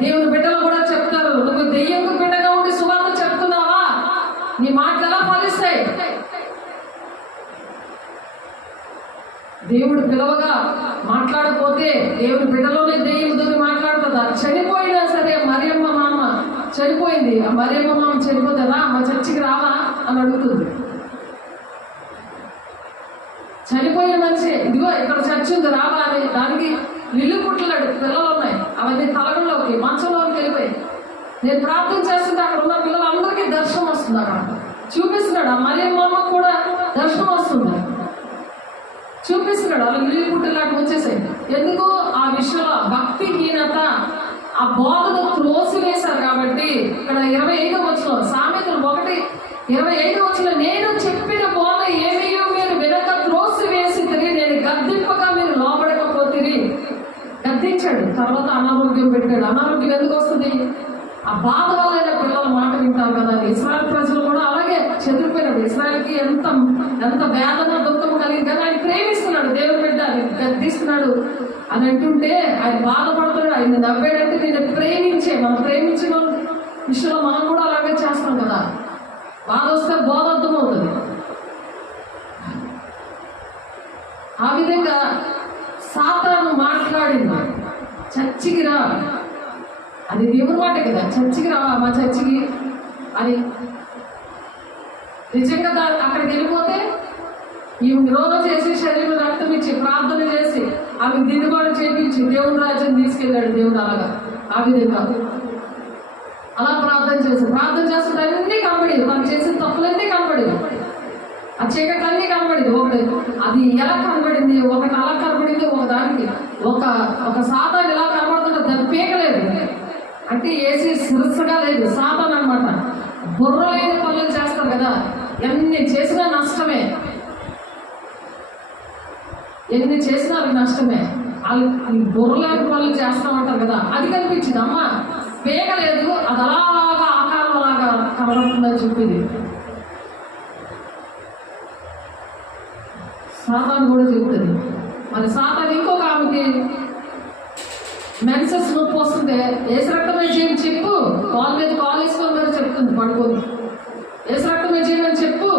దేవుని బిడ్డలు కూడా చెప్తారు. నువ్వు దెయ్యంకు బిడ్డగా ఉండి సువార్త చెప్తున్నావా? నీ మాటలు ఎలా ఫలిస్తాయి? దేవుడు పిలవగా మాట్లాడకపోతే దేవుని బిడ్డలోనే దెయ్యం దూరి మాట్లాడుతుందా? చనిపోయినా సరే మరియమ్మ మామ చనిపోయింది. ఆ మరియమ్మ మామ చనిపోతుందా? మా చర్చికి రావా అని అడుగుతుంది. చనిపోయిన మనిషి ఇదిగో ఇక్కడ చర్చి ఉంది రావా అని. దానికి ఇల్లు పుట్టలాడు పిల్లలు ఉన్నాయి. అవన్నీ తలగంలోకి మంచంలోకి వెళ్ళిపోయి నేను ప్రార్థన చేస్తుంటే అక్కడ ఉన్న పిల్లలందరికీ దర్శనం వస్తుంది. అక్కడ చూపిస్తున్నాడు. ఆ మరియమ్మ మామకు కూడా దర్శనం వస్తుంది, చూపిస్తున్నాడు. అలా ఇల్లు పుట్టలాంటి వచ్చేసాయి. ఎందుకు? ఆ విషయంలో భక్తిహీనత, ఆ బోధను త్రోసివేశారు. కాబట్టి ఇక్కడ 25వ వచనం, సామెతలు 1:25 వచనం, నేను చెప్పిన బోధ ఏమీయో మీరు వినక త్రోసివేసితిరి, నేను గద్దింపగా మీరు లోబడకపోతిరి. గద్దించాడు, తర్వాత అనారోగ్యం పెట్టాడు. అనారోగ్యం ఎందుకు వస్తుంది? ఆ బాధ వల్ల పిల్లలు మాట వింటారు కదా. ఇశ్రాయేల్ ప్రజలు కూడా అలాగే చెదిరిపోయినాడు. ఇశ్రాయేల్కి ఎంత ఎంత వేదన దుఃఖం కలిగింది, కానీ ఆయన ప్రేమిస్తున్నాడు. దేవుని బిడ్డ ఆయన గద్దిస్తున్నాడు అని అంటుంటే ఆయన బాధపడుతున్నాడు. ఆయన నవ్వాడంటే నేను మనం ప్రేమించిన విషయంలో మనం కూడా అలాగే చేస్తాం కదా. బాధ వస్తే బోధ అర్థం అవుతుంది. ఆ విధంగా సాతాను మాట్లాడింది, చర్చికి రా, అది దేవుని మాట కదా, చర్చికి రావా మా చర్చికి అని. నిజంగా అక్కడికి వెళ్ళిపోతే ఈ రోజు చేసి శరీరం రక్తం ఇచ్చి ప్రార్థన చేసి ఆమె దిద్దుబాటు చేయించి దేవుని రాజ్యం తీసుకెళ్ళాడు దేవుడు. అలాగా ఆ విధంగా అలా ప్రార్థన చేస్తుంటే అన్నీ కనబడి, తను చేసిన తప్పులన్నీ కనబడి, ఆ చీకట్లన్నీ కనబడింది. అది ఎలా కనబడింది? ఒకటి అలా కనబడింది, ఒకదానికి ఒక సాతాను ఎలా కనబడుతుంటే దాన్ని పీకలేదు. అంటే ఏసీ శిరస్సుగా లేదు, సాతాను అనమాట. బుర్ర లేని పనులు చేస్తారు కదా, ఎన్ని చేసినా నష్టమే, ఎన్ని చేసినా అవి నష్టమే. వాళ్ళు బుర్రలేని పనులు చేస్తామంటారు కదా, అది కనిపించింది. అమ్మ పీకలేదు, అది అలాగా ఆకారం అలాగా కనబడుతుందని చెప్పింది. సాతాను కూడా చెప్తుంది. మరి సాతాను ఇంకొక ఆమెకి మెన్సెస్ నొప్పి వస్తుంటే ఏసు రక్తమే చేయని చెప్పు, కాల్ మీద కాల్ వేసుకోమని చెప్తుంది పడుకొని. ఏసు రక్తమే చేయమని చెప్పు.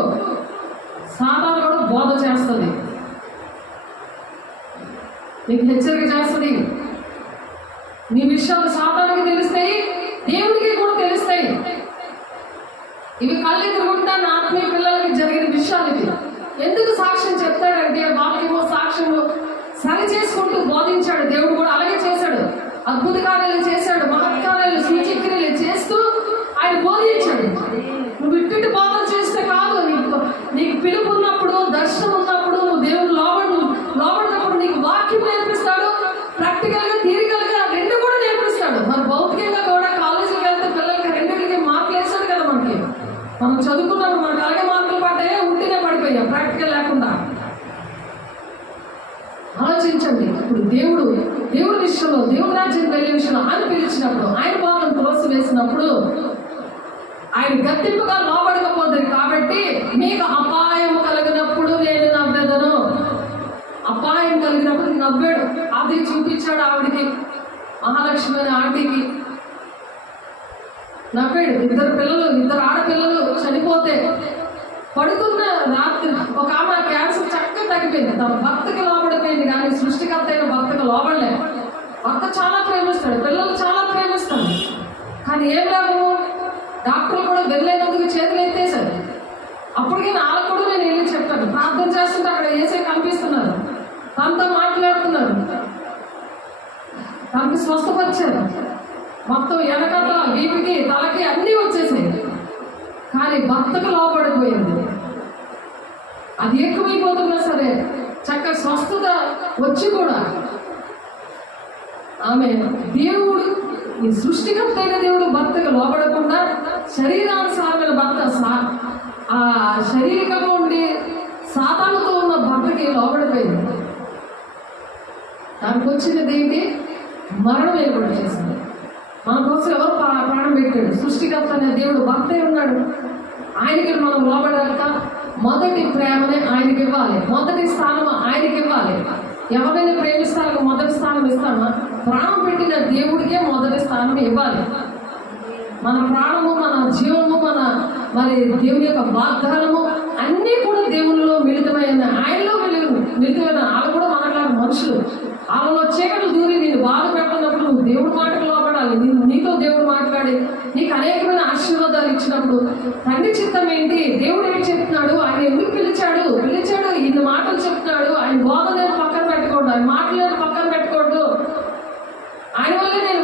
సాతాను కూడా బోధ చేస్తుంది, నీకు హెచ్చరిక చేస్తుంది. నీ విషయాలు సాతానికి తెలుస్తాయి, దేవుడికి కూడా తెలుస్తాయి. ఇవి కళ్ళు ఎదురుకుంటా నా ఆత్మీయ పిల్లలకి జరిగిన విషయాలు ఇవి. ఎందుకు సాక్ష్యం చెప్తాడంటే వాక్యము సాక్ష్యము సరి చేసుకుంటూ బోధించాడు. దేవుడు కూడా అలాగే చేశాడు. అద్భుత కార్యాలు చేశాడు, మహత్కార్యాలు సూచక్రియలు చేస్తూ ఆయన బోధించాడు. నువ్వు ఇట్టి బోధన చేస్తే కాదు, నీకు పిలుపు ఉన్నప్పుడు, దర్శనం ఉన్నప్పుడు, నువ్వు దేవుడు లోబడినప్పుడు నీకు వాక్యం నేర్పిస్తాడు. ప్రాక్టికల్గా థియరికల్గా రెండు కూడా నేర్పిస్తాడు. మరి భౌతికంగా కూడా కాలేజీకి వెళ్తే పిల్లలకి రెండింటికి మార్కులు వేస్తాడు కదా. మనం చదువుకున్నప్పుడు మనకు అలాగే మార్కులు పడ్డాయా, ఉంటేనే పడిపోయా ప్రాక్టికల్ లేకుండా. ఆలోచించండి. ఇప్పుడు దేవుడి విషయంలో, దేవుడి రాజ్యం వెళ్ళే విషయంలో ఆయన పిలిచినప్పుడు, ఆయన బోధను త్రోసివేసినప్పుడు ఆయన గద్దింపుగా లోబడకపోతుంది. కాబట్టి మీకు అపాయం కలిగినప్పుడు నేను నవ్వెదను. అపాయం కలిగినప్పుడు నవ్వాడు. అది చూపించాడు ఆవిడికి, మహాలక్ష్మి అనే ఆంటీకి నవ్వాడు. ఇద్దరు ఆడపిల్లలు చనిపోతే పడుకున్న రాత్రి ఒక ఆమె క్యాన్సర్ చక్కగా తగ్గిపోయింది. తన భర్తకి లోబడిపోయింది, కానీ సృష్టికర్త అయిన భర్తకు లోబడలేదు. భర్త చాలా ప్రేమిస్తాడు, పిల్లలు చాలా ప్రేమిస్తాడు, కానీ ఏం లాభము? డాక్టర్లు కూడా వెళ్ళేందుకు చేతులు ఎత్తేశారు. అప్పటికి నాలుగు కూడా నేను ఏం చెప్పాను, ప్రార్థన చేస్తుంటే అక్కడ ఏసే కనిపిస్తున్నారు, తనతో మాట్లాడుతున్నారు, తనకి స్వస్థపరిచారు. మొత్తం వెనకత వీపికి తలకి అన్నీ వచ్చేసాయి, కానీ భర్తకు లోపడిపోయింది. అది ఎక్కువైపోతున్నా సరే చక్కగా స్వస్థత వచ్చి కూడా ఆమె దేవుడు, ఈ సృష్టికర్త అయిన దేవుడు భర్తకు లోపడకుండా శరీరానుసారమైన భర్త ఆ శారీరకంగా ఉండి సాతానుతో ఉన్న భర్తకి లోపడిపోయింది. దానికి వచ్చినది ఏంటి? మరణం ఏర్పాటు చేసింది. మన కోసం ఎవరు ప్రాణం పెట్టాడు? సృష్టికర్త అనే దేవుడు భర్తే ఉన్నాడు. ఆయనకి మనం లోబడాక మొదటి ప్రేమనే ఆయనకి ఇవ్వాలి, మొదటి స్థానం ఆయనకి ఇవ్వాలి. ఎవరైనా ప్రేమిస్తానికి మొదటి స్థానం ఇస్తామా? ప్రాణం పెట్టిన దేవుడికే మొదటి స్థానం ఇవ్వాలి. మన ప్రాణము, మన జీవము, మరి దేవుని యొక్క వాగ్దానము అన్నీ కూడా దేవునిలో మిళితమైన, ఆయనలో మిళితమైన. వాళ్ళు కూడా మనలాగా మనుషులు. వాళ్ళలో చీకట్లు దూరి నేను బాధ పెట్టినప్పుడు నువ్వు దేవుడి మాటకు లోపడాలి. నీతో దేవుడు మాట్లాడి నీకు అనేకమైన ఆశీర్వాదాలు ఇచ్చినప్పుడు తండ్రి చిత్తం ఏంటి, దేవుడు ఏం చెప్తున్నాడు, ఆయన ఎందుకు పిలిచాడు ఇన్ని మాటలు చెప్తున్నాడు. ఆయన బోధ నేను పక్కన పెట్టుకోండు, ఆయన మాటలు నేను పక్కన పెట్టుకోండు. ఆయన వల్ల నేను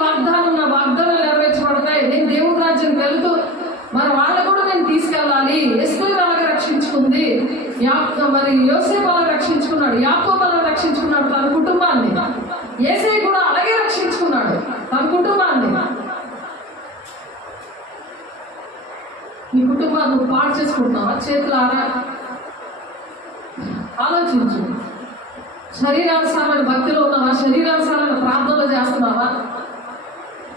నా వాగ్దానాలు నెరవేర్చబడతాయి. నేను దేవుడి రాజ్యానికి వెళుతూ మరి వాళ్ళ కూడా నేను తీసుకెళ్ళాలి. ఎస్తేరు అలాగే రక్షించుకుంది, మరి యోసేపు అలా రక్షించుకున్నాడు, యాకోబు అలా రక్షించుకున్నాడు తన కుటుంబాన్ని. యేసయ్య కూడా అలాగే రక్షించుకున్నాడు. తన కుటుంబాన్ని. నీ కుటుంబాన్ని నువ్వు పాడు చేసుకుంటున్నావా? చేతులారా ఆలోచించు. శరీరానుసారమైన భక్తిలో ఉన్నావా? శరీరానుసారమైన ప్రార్థనలు చేస్తున్నావా?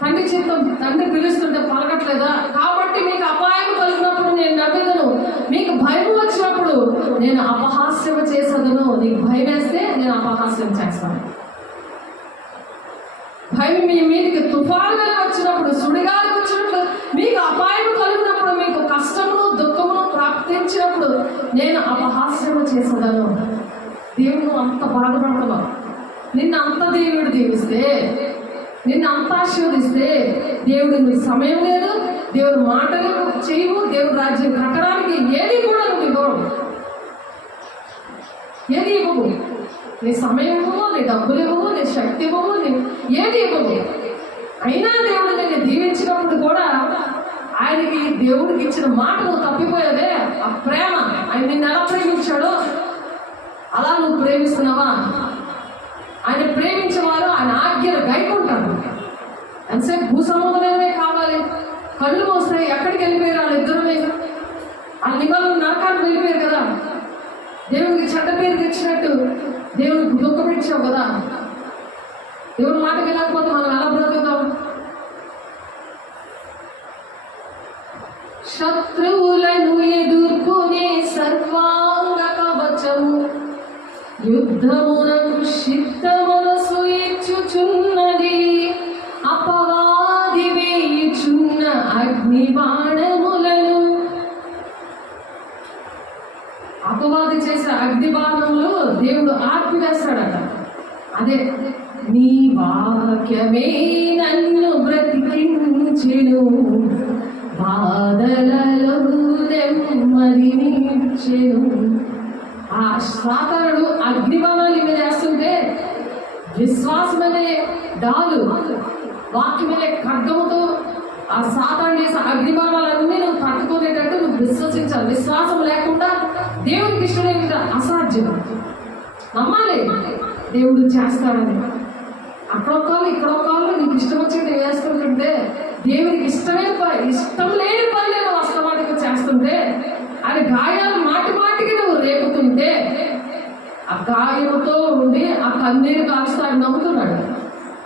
తండ్రి చిత్తం తండ్రి పిలుస్తుంటే పలకట్లేదా? కాబట్టి మీకు అపాయం కలిగినప్పుడు నేను నవ్వెదను, మీకు భయం వచ్చినప్పుడు నేను అపహాస్యం చేసేదను. నీకు భయం వేస్తే నేను అపహాస్యం చేస్తాను. భయం మీ మీదకి తుఫానుగా వచ్చినప్పుడు, సుడిగాలి వచ్చినప్పుడు, మీకు అపాయం కలిగినప్పుడు, మీకు కష్టమును దుఃఖమును ప్రాప్తించినప్పుడు నేను అపహాస్యము చేసేదను. దేవుడు అంత బాధపడతావా? నిన్ను అంత దేవుడు దీవిస్తే, నిన్ను అంత ఆశీర్వదిస్తే, దేవుడు నీకు సమయం లేదు, దేవుడు మాటలు చేయవు, దేవుడు రాజ్యం కట్టడానికి ఏది కూడా నువ్వు ఇవ్వవు. ఏది ఇవ్వవు. నీ సమయం ఇవ్వవు, నీ డబ్బులు ఇవ్వవు, నీ శక్తి ఇవ్వవు, నీ ఏది ఇవ్వవు. అయినా దేవుడు నిన్ను దీవించినప్పుడు కూడా ఆయనకి దేవుడికి ఇచ్చిన మాట నువ్వు తప్పిపోయేదే. ఆ ప్రేమ, ఆయన నిన్ను ఎలా ప్రేమించాడో అలా నువ్వు ప్రేమిస్తున్నావా? ఆయన ప్రేమించేవారు ఆయన ఆజ్ఞలు గైకుంటారు. ఎంతసేపు భూసముద్రమే కావాలి. కళ్ళు మోస్తాయి. ఎక్కడికి వెళ్ళిపోయారు వాళ్ళు ఇద్దరుమే? వాళ్ళ నివాళులు నరకానికి వెళ్ళిపోయారు కదా. దేవుడికి చెడ్డ పేరు తెచ్చినట్టు దేవుడికి దుఃఖపెట్టావు కదా. దేవుడి మాటకి వెళ్ళకపోతే మనం ఎలా బ్రతుకుతాం? శత్రువులను ఎదుర్కొనే సర్వాంగ కవచము, యుద్ధమునకు సిద్ధ మనసు ఇచ్చుచున్నది, అపవాది వేయుచున్న అగ్ని బాణములను. అపవాది చేసే అగ్ని బాణములు దేవుడు ఆర్పివేస్తాడట. అదే నీ వాక్యమే నన్ను బ్రతికించెను, బాధలలో నెమ్మదినిచ్చెను. ఆ సాతానుడు అగ్నిబాణాలు మీద వేస్తుంటే విశ్వాసం అనే డాలు, వాక్యం అనే ఖడ్గముతో ఆ సాతాను చేసే అగ్నిబాణాలన్నీ నువ్వు తట్టుకునేటట్టు నువ్వు విశ్వసించాలి. విశ్వాసం లేకుండా దేవుడికి ఇష్టమైన అసాధ్యం. నమ్మాలి దేవుడు చేస్తాడని. అక్కడ కాళ్ళు ఇక్కడ కాళ్ళు నీకు ఇష్టం వచ్చినట్టు వేస్తుంటుంటే, దేవుడికి ఇష్టం లేని పనులే నువ్వు వాస్తవానికి చేస్తుంటే, ఆయన గాయాలు మాటి మాటికి నువ్వు రేపుతుంటే, ఆ గాయంతో ఉండి ఆ కన్నీరు కాల్స్తాడు, నమ్ముతున్నాడు,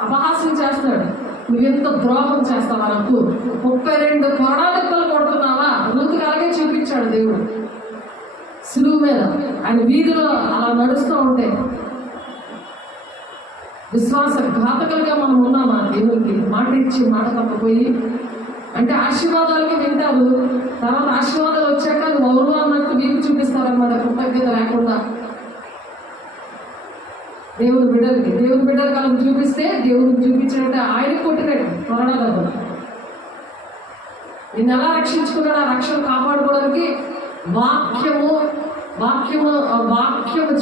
అపహాస్యం చేస్తాడు. నువ్వెంత ద్రోహం చేస్తావా? నాకు 32 కొరడాదెబ్బలు కొడుతున్నావా? ముందుకు అలాగే చూపించాడు దేవుడు సులువు మీద. ఆయన వీధిలో అలా నడుస్తూ ఉంటే విశ్వాస ఘాతకులుగా మనం ఉన్నామా? దేవుడికి మాట ఇచ్చి మాట తప్పపోయి అంటే ఆశీర్వాదాలకి వింటారు, తర్వాత ఆశీర్వాదాలు వచ్చాక నువ్వు అవును అన్నట్టు వీపు చూపిస్తారన్నమాట. కృతజ్ఞత లేకుండా దేవుని బిడ్డలు కాలం చూపిస్తే దేవుడికి చూపించినట్టే ఆయనకు కొట్టినట్టు కొరడాదబ్బ. నిన్ను ఎలా రక్షించుకున్నాడు? ఆ రక్షణ కాపాడుకోవడానికి వాక్యము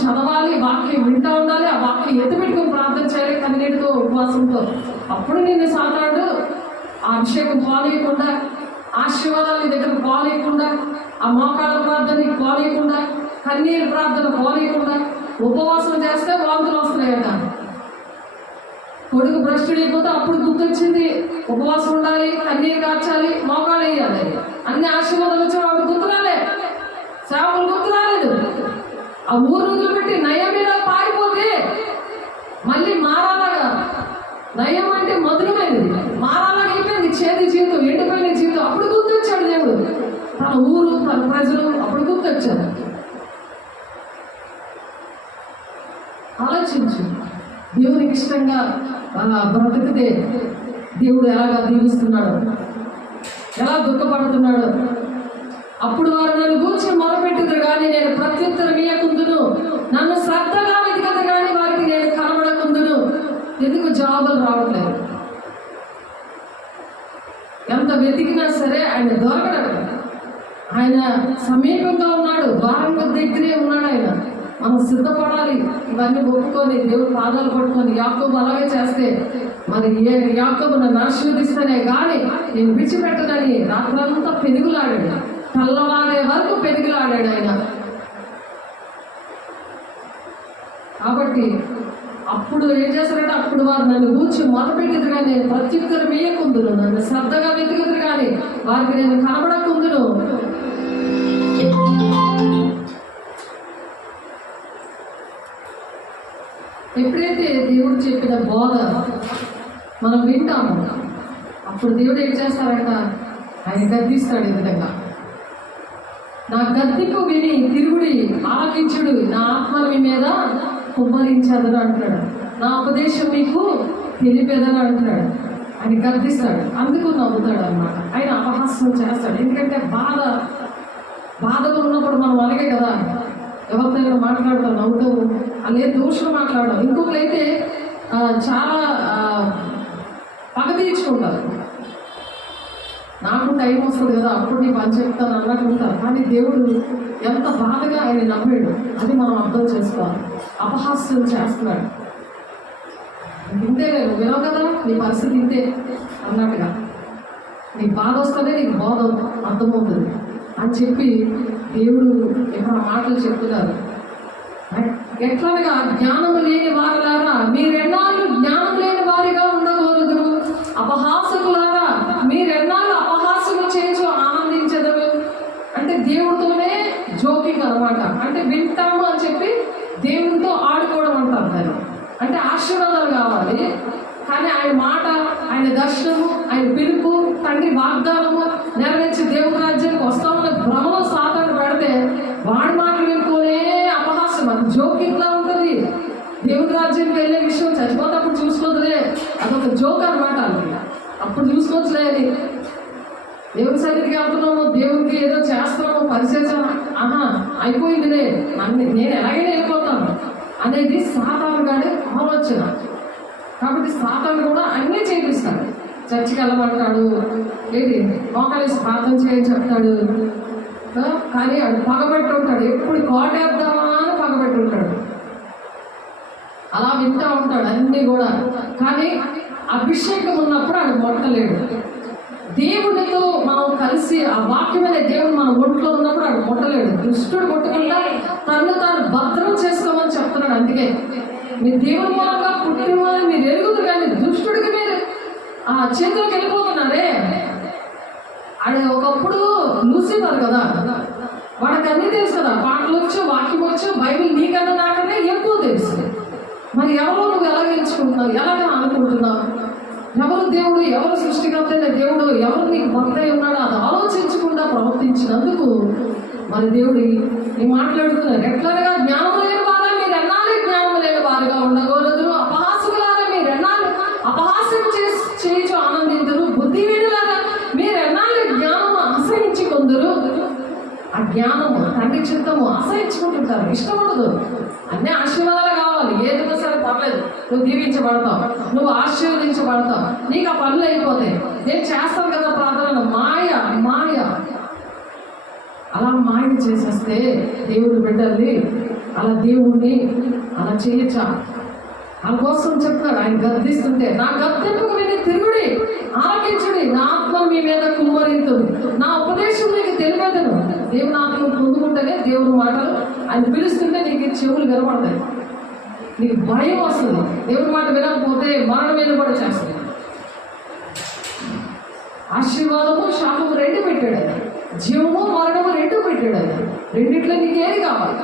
చదవాలి, వాక్యం వింటా ఉండాలి, ఆ వాక్యం ఎత్తుపెట్టుకుని ప్రార్థన చేయాలి కన్నీటితో, ఉపవాసంతో. అప్పుడు నిన్ను సాతాడు ఆ అభిషేకం పోలేయకుండా, ఆశీర్వాదాలు నీ దగ్గర పోలేయకుండా, ఆ మోకాళ్ళ ప్రార్థన పోలేయకుండా, కన్నీరు ప్రార్థన పోలేయకుండా, ఉపవాసం చేస్తే వాంతులు వస్తున్నాయట. కొడుకు భ్రష్టుడైపోతే అప్పుడు గుర్తొచ్చింది ఉపవాసం ఉండాలి, కన్నీరు కార్చాలి, మోకాళ్ళు వేయాలి. అన్ని ఆశీర్వాదాలు వచ్చి వాడు గుర్తురాలే, సేవకులు గుర్తు రాలేదు. ఆ ఊరు వదిలిపెట్టి నయమేలా పారిపోతే మళ్ళీ మారాలాగా, నయం అంటే మధురమైనది, మారాలాగా అయిపోయింది చేతి జీవితం, ఎండిపోయిన జీవితం. అప్పుడు గుర్తొచ్చాడు దేవుడు, తన ఊరు, తన ప్రజలు. అప్పుడు గుర్తొచ్చాడు. ఆలోచించు, దేవునికి ఇష్టంగా బ్రతికితే దేవుడు ఎలాగా దీవిస్తున్నాడు, ఎలా దుఃఖపడుతున్నాడు. అప్పుడు వారు నన్ను గూర్చి మొరపెట్టుదురు కానీ నేను ప్రత్యుత్తరం ఇయ్యకుందును, నన్ను శ్రద్ధగా వెతికదు కానీ వారికి నేను కనబడకుందును. ఎందుకు జవాబులు రావట్లేదు? ఎంత వెతికినా సరే ఆయన దొరకడు. ఆయన సమీపంగా ఉన్నాడు, ద్వారం దగ్గరే ఉన్నాడు ఆయన. మనం సిద్ధపడాలి, ఇవన్నీ ఒప్పుకొని దేవుడు పాదాలు పట్టుకొని. యాకోబు అలాగే చేస్తే మరి యాకోబు నన్ను ఆశీర్వదిస్తేనే కానీ నేను విడిచిపెట్టదని రాత్రంతా పెనుగులాడాడు, తెల్లవారే వరకు పెనుగులాడాడు ఆయన. కాబట్టి అప్పుడు ఏం చేస్తారంటే అప్పుడు వారు నన్ను కూర్చి మొదపెట్టేది కానీ నేను ప్రత్యుత్తరం వేయకుందును, నన్ను శ్రద్ధగా వెతుకుదురు కానీ వారికి నేను కనబడకుందును. ఎప్పుడైతే దేవుడు చెప్పిన బోధ మనం వింటాము, అప్పుడు దేవుడు ఏం చేస్తారంట, ఆయన గద్దిస్తాడు. ఈ విధంగా నా గద్దింపు విని తిరుగుడి, ఆలకించుడు, నా ఆత్మను మీ మీద కుమ్మరించదని అంటాడు. నా ఉపదేశం మీకు తెలిపేదని అంటున్నాడు. ఆయన గద్దిస్తాడు, అందుకు నవ్వుతాడు అనమాట. ఆయన అపహాస్యం చేస్తాడు. ఎందుకంటే బాధలు ఉన్నప్పుడు మనం అలాగే కదా, ఎవరితో మాట్లాడతాం, నవ్వుతావు, అలా దోషులు మాట్లాడడం. ఇంకొకరైతే చాలా పగ తీర్చుకుంటారు. నాకు టైం వస్తుంది కదా, అప్పుడు నీ పని చెప్తాను అన్నట్టు ఉంటారు. కానీ దేవుడు ఎంత బాధగా ఆయన నమ్మాడు, అది మనం అర్థం చేసుకోవాలి. అపహాస్యం చేస్తున్నాడు. ఇంతే, నువ్వు వినవు కదా, నీ పరిస్థితి ఇంతే అన్నట్టుగా. నీకు బాధ వస్తేనే నీకు బాధ అర్థమవుతుంది అని చెప్పి దేవుడు ఇక్కడ మాటలు చెప్తున్నారు. ఎట్లనగా జ్ఞానము లేని వారులారా మీరెన్నాళ్ళు జ్ఞానం లేని వారిగా ఉండకూడదు, అపహాసకులారా మీరెన్నాళ్ళు అపహాసము చేయించు ఆనందించదు. అంటే దేవుడితోనే జోకింగ్ అనమాట. అంటే వింటాము అని చెప్పి దేవుడితో ఆడుకోవడం అంటారు దాన్ని. అంటే ఆశీర్వాదాలు కావాలి, కానీ ఆయన మాట, ఆయన దర్శనము, ఆయన పిలుపు, తండ్రి వాగ్దానము నెరవేర్చి దేవుడి రాజ్యానికి వస్తామన్న భ్రమలో సాతాను పెడితే వాడి మాటలు వినుకోనే అపహాస్యం, అది జోకింగ్లా ఉంటుంది. దేవుడి రాజ్యానికి వెళ్ళే విషయం చచ్చిపోతే అప్పుడు చూసుకోదులే, అదొక జోక్ అనమాట. అప్పుడు చూసుకోవచ్చులే, అది దేవుని సన్నిధికి వెళ్తున్నాము, దేవునికి ఏదో చేస్తున్నాము, పరిచయం అయిపోయిందిలే, నేను ఎలాగైనా వెళ్ళిపోతాను అనేది సాతాను గాడి ఆలోచన. కాబట్టి సాతాను కూడా అన్నీ చేపిస్తాడు. చర్చికి వెళ్ళమంటాడు, ఏది మోకాలేసి ప్రార్థన చేయని చెప్తాడు, కానీ అది పగబెట్టి ఉంటాడు. ఎప్పుడు కోటేద్దామా అని పగబెట్టి ఉంటాడు. అలా వింటూ ఉంటాడు అన్నీ కూడా. కానీ అభిషేకం ఉన్నప్పుడు అది మొట్టలేడు. దేవునితో మనం కలిసి ఆ వాక్యం అనే దేవుడు మన ఒంట్లో ఉన్నప్పుడు అది ముట్టలేడు. దుష్టుడు ముట్టకుండా తను తాను భద్రం చేసుకోమని చెప్తున్నాడు. అందుకే మీరు దేవుని మూలంగా పుట్టిన వాళ్ళని మీరు ఎరుగుతారు, కానీ దుష్టుడికి మీరు ఆ చేతులకు వెళ్ళిపోతున్నారే. అది ఒకప్పుడు లూసిఫర్ కదా, వాడికి అన్నీ తెలుసు కదా, పాటలు వచ్చు, వాక్యం వచ్చు, బైబిల్ నీకన్నా నాకన్నా ఎక్కువ తెలుసు. మరి ఎవరో నువ్వు ఎలా గెలుచుకుంటున్నావు, ఎలాగా అనుకుంటున్నావు, ఎవరు దేవుడు, ఎవరు సృష్టికర్త దేవుడు, ఎవరు నీకు భక్త ఉన్నాడో అది ఆలోచించకుండా ప్రవర్తించినందుకు మరి దేవుడు ఈ మాట్లాడుతున్నారు. ఎట్లనగా జ్ఞానం లేని వారా మీరు ఎన్నాళ్ళు జ్ఞానం లేని వారుగా ఉండకూడదు, అపహాసులారా మీరు ఎన్నాళ్ళు అపహాస్యం చేయించు ఆనందించరు, బుద్ధి వీడులారా మీరు ఎన్నాళ్ళు జ్ఞానము అసహించుకుందరు. ఆ జ్ఞానము తండ్రి చిత్తము అసహించుకుంటుంటారు, ఇష్టపడదు. అన్నీ ఆశీర్వాదాలు కావాలి, ఏదైనా సరే పర్లేదు, నువ్వు దీవించబడతావు, నువ్వు ఆశీర్వదించబడతావు, నీకు ఆ పనులు అయిపోతాయి, నేను చేస్తాను కదా ప్రార్థన. మాయ మాయ అలా మాయ చేసేస్తే దేవుడు బిడ్డల్ని అలా దేవుణ్ణి అలా చేయొచ్చా? అందుకోసం చెప్తున్నాడు, ఆయన గద్దిస్తుంటే నా గద్దెంపుకు విని తిరుగుడి, ఆలకించుడి, నా ఆత్మ మీ మీద కుమ్మరింతుడు, నా ఉపదేశం నీకు తెలిపేదను. దేవుని ఆత్మ పొందుకుంటేనే దేవుని మాటలు ఆయన పిలుస్తుంటే నీకు చెవులు వినపడతాయి, నీకు భయం వస్తుంది. దేవుని మాట వినకపోతే మరణం వినపడి చేస్తుంది. ఆశీర్వాదము శాపము రెండు పెట్టాడు ఆయన, జీవము మరణము రెండు పెట్టాడు ఆయన. రెండిట్లో నీకు ఏది కావాలి?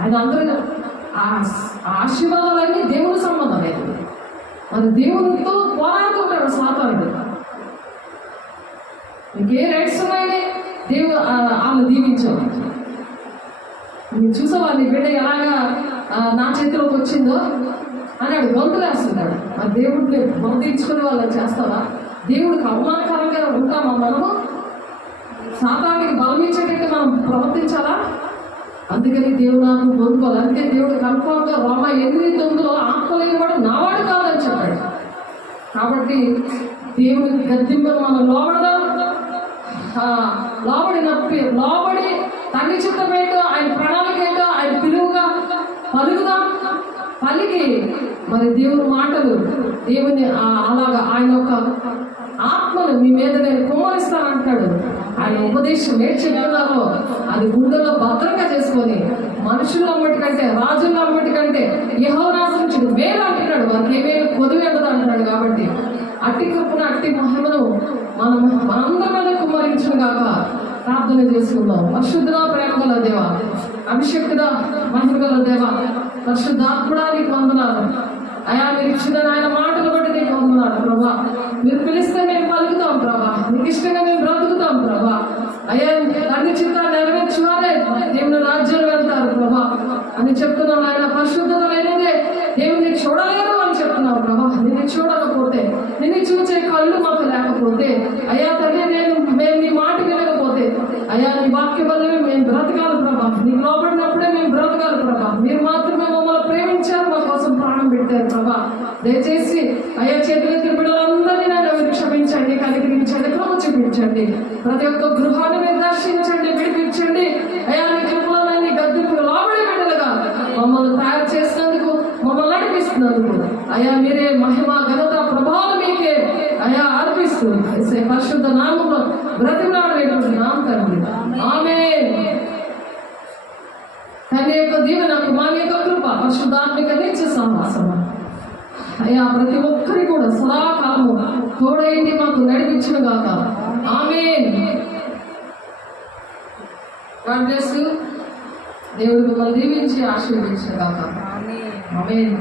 ఆయన అందరూ ఆ ఆశీర్వాదాలన్నీ దేవుని సంబంధం లేదు. మరి దేవునితో పోరాడుకుంటాడు సాతానుడు. నీకు ఏ రైట్స్ ఉన్నాయని దేవుడు వాళ్ళు దీవించావు. నేను చూసావా నీ బిడ్డ ఎలాగా నా చేతిలోకి వచ్చిందో అని వాడు గొంతులేస్తున్నాడు. మరి దేవుడిని బంధించుకుని వాళ్ళని చేస్తావా? దేవుడికి అవమానకరంగా ఉంటామా మనము? సాతానికి బలం ఇచ్చేటట్టు మనం ప్రవర్తించాలా? అందుకని దేవుడు నాకు పొందుకోవాలి. అందుకే దేవుడు కన్ఫర్మ్గా రోమా 8:9 ఆత్మలేని వాడు నావాడు కాదని చెప్పాడు. కాబట్టి దేవుడికి గద్దింపులు మనం లోబడదాం, లోబడి తండ్రి చిత్తమేటో ఆయన ప్రణాళిక ఏంటో ఆయన పిలువుగా పలుకుదాం. పలికి మరి దేవుని మాటలు, దేవుని అలాగా ఆయన యొక్క ఆత్మను మీ మీద నేను కుమ్మరిస్తానంటాడు. ఆయన ఉపదేశం ఏం చెప్తున్నారో అది గుండెల్లో భద్రంగా చేసుకొని మనుషుల అమ్మటి కంటే రాజుల అమ్మటి యెహోవా ఆశ్రయించుడు మేలు అంటున్నాడు, వారికి ఏమేమి కొదువు ఉండదు అంటున్నాడు. కాబట్టి అట్టి కృపను అట్టి మహిమను మనందరి మీద కుమ్మరించును గాక ప్రార్థన చేసుకుందాం. పరిశుద్ధ ప్రేమ గల దేవ, అభిషక్తుడ మహిమ గల దేవ, పరిశుద్ధాత్ముడా నీకు వందనాలు అయా. మీరు ఇచ్చిన ఆయన మాటలు బట్టి నీకు వందనాలు ప్రభా. మీరు పిలిస్తే మేము పలుకుతాం ప్రభా, మీకు ఇష్టంగా మేము బ్రతుకుతాం ప్రభా. అయ్యా అన్ని చిత్తాలు నెరవేర్చువారే దేవుని రాజ్యాలు వెళ్తారు ప్రభా అని చెప్తున్నాం ఆయన. పరిశుద్ధత లేనిదే దేవుని చూడలేరు అని చెప్తున్నావు ప్రభా. నిన్ను చూడకపోతే, నిన్ను చూసే కళ్ళు మాకు లేకపోతే అయ్యా తండ్రి, మేము నీ మాట వినకపోతే అయ్యా నీ వాక్య బలమే మేము బ్రతకాలి ప్రభా. నీకు లోబడినప్పుడే మేము బ్రతకాలి ప్రభా. మీరు మాత్రమే మమ్మల్ని ప్రేమించారు, మా కోసం ప్రాణం పెట్టారు ప్రభా. దయచేసి అయ్యా చేతులెత్తిన బిడ్డలందరినీ నన్ను క్షమించండి, కనికరించండి, కృప చూపించండి. ప్రతి ఒక్క గృహాన్ని మీరు దర్శించండి, విడిపించండి అయ్యా. నీ కృపలో నీ గద్దెకు లోబడి బిడ్డలుగా మమ్మల్ని తయారు చేసినందుకు, మమ్మల్ని నడిపిస్తున్నందుకు అయ్యా మీరే మహిమ ఘనత ప్రభావం మీకే అయ్యా అర్పిస్తూ పరిశుద్ధ నామంలో బ్రతిమలాడు వేడుకుంటున్నాం తండ్రి. ఆమేన్. తండ్రి యొక్క దీవెన, కుమారుని యొక్క కృప, పరిశుద్ధాత్మిక నిత్య సహవాసము అయ్యా ప్రతి ఒక్కరి కూడా సదాకాలము తోడైంది మాకు నడిపించును గాక. ఆమేన్. God bless you. దేవుడు మిమ్మల్ని దీవించి ఆశీర్వదించును గాక. ఆమేన్.